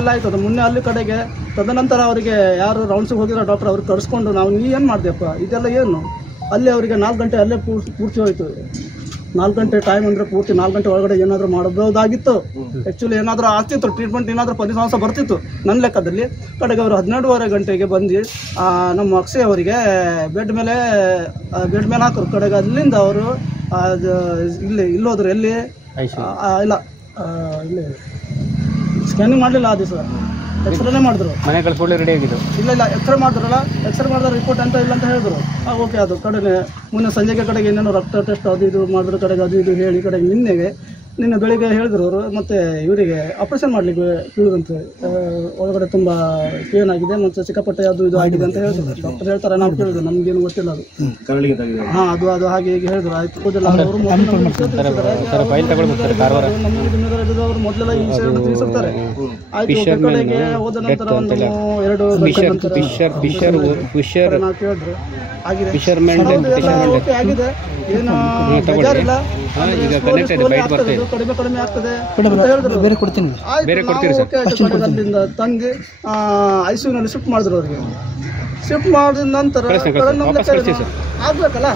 ಎಲ್ಲ ಆಯಿತು, ಅದು ಮೊನ್ನೆ ಅಲ್ಲಿ ಕಡೆಗೆ. ತದನಂತರ ಅವರಿಗೆ ಯಾರು ರೌಂಡ್ಸಿಗೆ ಹೋಗಿರೋ ಡಾಕ್ಟರ್ ಅವ್ರಿಗೆ ಕರೆಸ್ಕೊಂಡು ನಾವು ನೀ ಏನು ಮಾಡಿದೆಪ್ಪ ಇದೆಲ್ಲ ಏನು? ಅಲ್ಲಿ ಅವರಿಗೆ 4 ಗಂಟೆ ಅಲ್ಲೇ ಪೂರ್ತಿ ಹೋಯಿತು. 4 ಗಂಟೆ ಟೈಮ್ ಅಂದರೆ ಪೂರ್ತಿ 4 ಗಂಟೆ ಒಳಗಡೆ ಏನಾದರೂ ಮಾಡಬಹುದಾಗಿತ್ತು. ಆ್ಯಕ್ಚುಲಿ ಏನಾದರೂ ಆಗ್ತಿತ್ತು, ಟ್ರೀಟ್ಮೆಂಟ್ ಏನಾದರೂ ಫಲಿತಾಂಶ ಬರ್ತಿತ್ತು ನನ್ನ ಲೆಕ್ಕದಲ್ಲಿ. ಕಡೆಗೆ ಅವರು 12:30 ಗಂಟೆಗೆ ಬಂದು ನಮ್ಮ ಅಕ್ಷಯ್ ಅವರಿಗೆ ಬೆಡ್ ಮೇಲೆ ಹಾಕೋರು. ಕಡೆಗೆ ಅಲ್ಲಿಂದ ಅವರು ಇಲ್ಲೋದ್ರು, ಎಲ್ಲಿ ಇಲ್ಲ ಇಲ್ಲಿ ಸ್ಕ್ಯಾನಿಂಗ್ ಮಾಡಲಿಲ್ಲ ಆ ದಿವಸ, ಎಕ್ಸ್ರೇನೇ ಮಾಡಿದ್ರು. ಮನೆ ಕಳ್ಸ್ಕೊಳ್ಳಿ ರೆಡಿ ಆಗಿದ್ದು. ಇಲ್ಲ ಎಕ್ಸ್ರೇ ಮಾಡಿದ್ರಲ್ಲ, ಎಕ್ಸ್ರೇ ಮಾಡಿದ್ರೆ ರಿಪೋರ್ಟ್ ಅಂತ ಇಲ್ಲ ಅಂತ ಹೇಳಿದ್ರು. ಓಕೆ, ಅದು ಕಡೆಗೆ ಮೊನ್ನೆ ಸಂಜೆಗೆ ಕಡೆಗೆ ಏನೇನೋ ರಕ್ತ ಟೆಸ್ಟ್ ಅದು ಇದು ಮಾಡಿದ್ರು. ಕಡೆಗೆ ಅದು ಇದು ಹೇಳಿ ಕಡೆಗೆ ನಿನ್ನೆ ಬೆಳಿಗ್ಗೆ ಹೇಳಿದ್ರು ಅವರು, ಮತ್ತು ಇವರಿಗೆ ಆಪ್ರೇಷನ್ ಮಾಡಲಿಕ್ಕೆ ಇವ್ರಂತೆ ಒಳಗಡೆ ತುಂಬ ಪೇನ್ ಆಗಿದೆ ಮತ್ತು ಸಿಕ್ಕಾಪಟ್ಟೆ ಅದು ಇದು ಆಗಿದೆ ಅಂತ ಹೇಳಿದ್ರು. ಡಾಕ್ಟರ್ ಹೇಳ್ತಾರೆ, ನಾವು ಕೇಳಿದ್ರು, ನಮಗೇನು ಗೊತ್ತಿಲ್ಲ ಅದು. ಹಾಂ, ಅದು ಹಾಗೆ ಹೀಗೆ ಹೇಳಿದ್ರು. ಆಯ್ತು, ಅವರು ಮೊದಲೆಲ್ಲ ಈ ವಿಷಯವನ್ನು ತಿಳಿಸಿರ್ತಾರೆ. ಆಯ್ತು, ಕಡೆಗೆ ಹೋದ ನಂತರ ಒಂದು 2 ನಾವು ಕೇಳಿದ್ರು ಆಗಿದೆ, ಏನು ಬೇಜಾರಿಲ್ಲ, ಕಡಿಮೆ ಆಗ್ತದೆ ಅಂತ ಹೇಳಿದ್ರು. ಅಲ್ಲಿಂದ ತಂದು ICU ಶಿಫ್ಟ್ ಮಾಡಿದ್ರು. ಅವ್ರಿಗೆ ಶಿಫ್ಟ್ ಮಾಡಿದ ನಂತರ ಆಗ್ಬೇಕಲ್ಲ,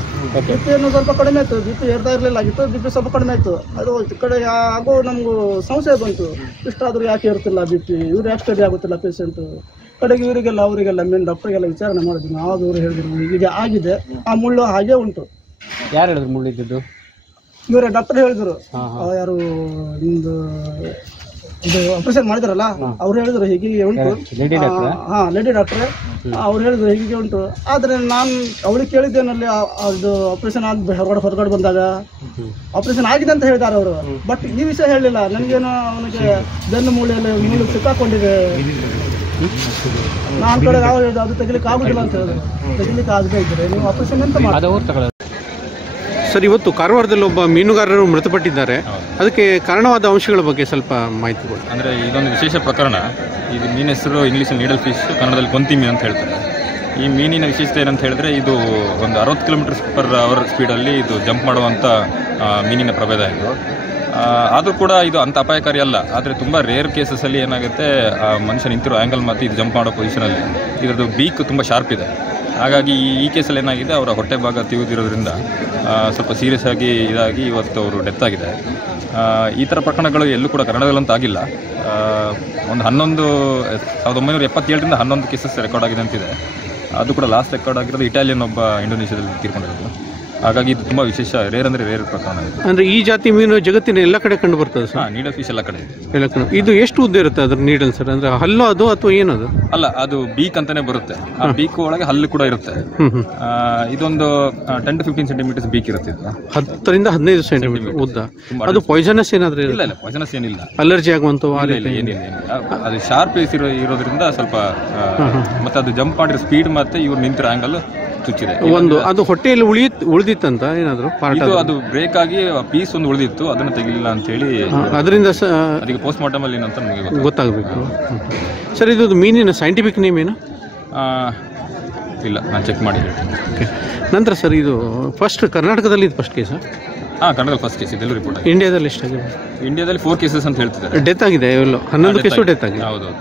BP ಸ್ವಲ್ಪ ಕಡಿಮೆ ಆಯ್ತು. BP ಏರ್ತಾ ಇರಲಿಲ್ಲ ಆಗಿತ್ತು, BP ಸ್ವಲ್ಪ ಕಡಿಮೆ ಆಯ್ತು. ಅದು ಕಡೆ ಆಗೋ ನಮಗೂ ಸಂಶಯ ಬಂತು, ಇಷ್ಟಾದ್ರೂ ಯಾಕೆ ಇರ್ತಿಲ್ಲ BP, ಇವ್ರು ಯಾಕೆ ಸ್ಟಡಿ ಆಗುತ್ತಿಲ್ಲ ಪೇಷಂಟು. ಕಡೆಗೆ ಅವರಿಗೆಲ್ಲ ಮೇನ್ ಡಾಕ್ಟರ್ಗೆಲ್ಲ ವಿಚಾರಣೆ ಮಾಡಿದ್ವಿ ನಾವು. ಅವರು ಹೇಳಿದ್ರು ಹೀಗೆ ಆಗಿದೆ, ಆ ಮುಳ್ಳು ಹಾಗೆ ಉಂಟು. ಯಾರು ಹೇಳಿದ್ರು ಮುಳ್ಳು ಇದ್ದದ್ದು? ಇವರೇ ಡಾಕ್ಟರ್ ಹೇಳಿದ್ರು. ಯಾರು ನಿಮ್ದು ಇದು ಆಪರೇಷನ್ ಮಾಡಿದಾರಲ್ಲ ಅವ್ರು ಹೇಳಿದ್ರು ಹೀಗೆ ಉಂಟು. ಲೇಡಿ ಡಾಕ್ಟ್ರೆ ಅವ್ರು ಹೇಳಿದ್ರು ಹೀಗೆ ಉಂಟು. ಆದರೆ ನಾನು ಅವಳಿಗೆ ಕೇಳಿದ್ದೇನಲ್ಲಿ ಅದು ಆಪರೇಷನ್ ಆದ ಹೊರಗಡೆ ಬಂದಾಗ ಆಪರೇಷನ್ ಆಗಿದೆ ಅಂತ ಹೇಳಿದ್ದಾರೆ ಅವರು. ಬಟ್ ಈ ವಿಷಯ ಹೇಳಲಿಲ್ಲ ನನಗೇನು. ಅವನಿಗೆ ಬೆನ್ನು ಮೂಳೆ ಸಿಕ್ಕಾಕೊಂಡಿದೆ. ನಾನು ಕಡೆ ನಾವು ಹೇಳಿದ್ರು ಅದು ತೆಗಿಲಿಕ್ಕೆ ಆಗುದಿಲ್ಲ ಅಂತ ಹೇಳಿದ್ರು. ತೆಗಿಲಿಕ್ಕೆ ಆಗದೆ ಇದ್ರೆ ನೀವು ಆಪರೇಷನ್ ಅಂತ ಮಾಡಿ. ಸರ್, ಇವತ್ತು ಕಾರವಾರದಲ್ಲಿ ಒಬ್ಬ ಮೀನುಗಾರರು ಮೃತಪಟ್ಟಿದ್ದಾರೆ. ಅದಕ್ಕೆ ಕಾರಣವಾದ ಅಂಶಗಳ ಬಗ್ಗೆ ಸ್ವಲ್ಪ ಮಾಹಿತಿ ಕೊಡಿ. ಅಂದರೆ ಇದೊಂದು ವಿಶೇಷ ಪ್ರಕರಣ. ಇದು ಮೀನ ಹೆಸರು ಇಂಗ್ಲೀಷಲ್ಲಿ ನೀಡಲ್ ಫಿಶ್, ಕನ್ನಡದಲ್ಲಿ ಕೊಂತಿ ಮೀನು ಅಂತ ಹೇಳ್ತಾರೆ. ಈ ಮೀನಿನ ವಿಶೇಷತೆ ಏನಂತ ಹೇಳಿದ್ರೆ, ಇದು ಒಂದು 60 km/h ಸ್ಪೀಡಲ್ಲಿ ಇದು ಜಂಪ್ ಮಾಡುವಂಥ ಮೀನಿನ ಪ್ರಭೇದ ಇದು. ಆದರೂ ಕೂಡ ಇದು ಅಂಥ ಅಪಾಯಕಾರಿ ಅಲ್ಲ. ಆದರೆ ತುಂಬ ರೇರ್ ಕೇಸಸಲ್ಲಿ ಏನಾಗುತ್ತೆ, ಮನುಷ್ಯ ನಿಂತಿರೋ ಆ್ಯಂಗಲ್ ಮತ್ತು ಇದು ಜಂಪ್ ಮಾಡೋ ಪೊಸಿಷನಲ್ಲಿ ಇದರದ್ದು ಬೀಕ್ ತುಂಬ ಶಾರ್ಪ್ ಇದೆ. ಹಾಗಾಗಿ ಈ ಕೇಸಲ್ಲಿ ಏನಾಗಿದೆ, ಅವರ ಹೊಟ್ಟೆ ಭಾಗ ತಿವಿದಿರೋದ್ರಿಂದ ಸ್ವಲ್ಪ ಸೀರಿಯಸ್ ಆಗಿ ಇದಾಗಿ ಇವತ್ತು ಅವರು ಡೆತ್ ಆಗಿದೆ. ಈ ಥರ ಪ್ರಕರಣಗಳು ಎಲ್ಲೂ ಕೂಡ ಕನ್ನಡದಲ್ಲಂತೂ ಆಗಿಲ್ಲ. ಒಂದು 1977ರಿಂದ 11 ಕೇಸಸ್ ರೆಕಾರ್ಡ್ ಆಗಿದೆ ಅಂತಿದೆ. ಅದು ಕೂಡ ಲಾಸ್ಟ್ ರೆಕಾರ್ಡ್ ಆಗಿರೋದು ಇಟಾಲಿಯನ್ ಒಬ್ಬ ಇಂಡೋನೇಷ್ಯಾದಲ್ಲಿ ತೀರ್ಕೊಂಡಿರೋದು. ಹಾಗಾಗಿ ಇದು ತುಂಬ ವಿಶೇಷ, ರೇರ್ ಅಂದರೆ ರೇರ್ ಪ್ರಕರಣ ಇದೆ. ಅಂದರೆ ಈ ಜಾತಿ ಮೀನು ಜಗತ್ತಿನ ಎಲ್ಲ ಕಡೆ ಕಂಡು ಬರ್ತದೆ ಸರ್? ನೀಡಲ್ ಫಿಶ್ ಎಲ್ಲ ಕಡೆ ಎಲ್ಲ ಕಡೆ. ಇದು ಎಷ್ಟು ಉದ್ದ ಇರುತ್ತೆ ಅದ್ರ ನೀಡಲ್ ಸರ್? ಅಂದರೆ ಹಲ್ಲು ಅದು ಅಥವಾ ಏನದು? ಅಲ್ಲ, ಅದು ಬೀಕ್ ಅಂತಾನೆ ಬರುತ್ತೆ. ಆ ಬೀಕ್ ಒಳಗೆ ಹಲ್ಲು ಕೂಡ ಇರುತ್ತೆ. ಇದೊಂದು 10 to 15 ಸೆಂಟಿಮೀಟರ್ಸ್ ಬೀಕ್ ಇರುತ್ತೆ. 10 ರಿಂದ 15 ಸೆಂಟಿಮೀಟರ್ ಉದ್ದ. ಅದು ಪಾಯ್ಸನಸ್ ಏನಾದರೂ? ಇಲ್ಲ, ಪಾಯ್ಸನಸ್ ಏನಿಲ್ಲ. ಅಲರ್ಜಿ ಆಗುವಂಥವು ಏನಿಲ್ಲ. ಅದು ಶಾರ್ಪ್ ಇರೋದ್ರಿಂದ ಸ್ವಲ್ಪ, ಮತ್ತೆ ಅದು ಜಂಪ್ ಮಾಡಿರೋ ಸ್ಪೀಡ್ ಮತ್ತೆ ಇವ್ರು ನಿಂತಿರೋ ಆಂಗಲ್ ಚುಚ್ಚಿದೆ. ಅದು ಹೊಟ್ಟೆಯಲ್ಲಿ ಉಳಿದಿತ್ತಂತ ಏನಾದ್ರು ಪಾರ್ಟ್? ಅದು ಬ್ರೇಕ್ ಆಗಿ ಪೀಸ್ ಒಂದು ಉಳಿದಿತ್ತು, ಅದನ್ನು ತೆಗಿಲಿಲ್ಲ ಅಂತ ಹೇಳಿ ಅದರಿಂದ ಅದಕ್ಕೆ ಪೋಸ್ಟ್ ಮಾರ್ಟಮ್ ಅಲ್ಲಿ ಏನಂತ ನಮಗೆ ಗೊತ್ತಾಗಬೇಕು. ಸರ್, ಇದು ಮೀನಿನ ಸೈಂಟಿಫಿಕ್ ನೇಮ್ ಏನು? ಇಲ್ಲ, ನಾನು ಚೆಕ್ ಮಾಡಿ ಹೇಳ್ತೀನಿ. ನಂತರ ಸರ್, ಇದು ಫಸ್ಟ್ ಕರ್ನಾಟಕದಲ್ಲಿ ಇದು ಫಸ್ಟ್ ಕೇಸ್? ಕನ್ನಡದಲ್ಲಿ ಫಸ್ಟ್ ಕೇಸ್ ಇದೆಲ್ಲ ರಿಪೋರ್ಟ್. ಇಂಡಿಯಾದಲ್ಲಿ ಎಷ್ಟಾಗಿದೆ? ಇಂಡಿಯಾದಲ್ಲಿ 4 ಕೇಸಸ್ ಅಂತ ಹೇಳ್ತಿದ್ದಾರೆ. ಡೆತ್ ಆಗಿದೆ ಎಲ್ಲೋ 11 ಕೇಸು ಡೆತ್ ಆಗಿದೆ. ಹೌದೌದು.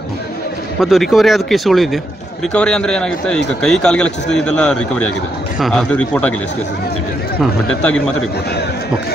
ಮತ್ತು ರಿಕವರಿ ಆದ ಕೇಸುಗಳು ಇದೆ? ರಿಕವರಿ ಅಂದರೆ ಏನಾಗುತ್ತೆ, ಈಗ ಕೈ ಕಾಲಿಗೆಲ್ಲ ಚುಚ್ಚಿದ ಇದೆಲ್ಲ ರಿಕವರಿ ಆಗಿದೆ. ಅದು ರಿಪೋರ್ಟ್ ಆಗಿಲ್ಲ ಎಷ್ಟು ಕೇಸಸ್, ಬಟ್ ಡೆತ್ ಆಗಿದ್ದು ಮಾತ್ರ ರಿಪೋರ್ಟ್ ಆಗಿದೆ. ಓಕೆ.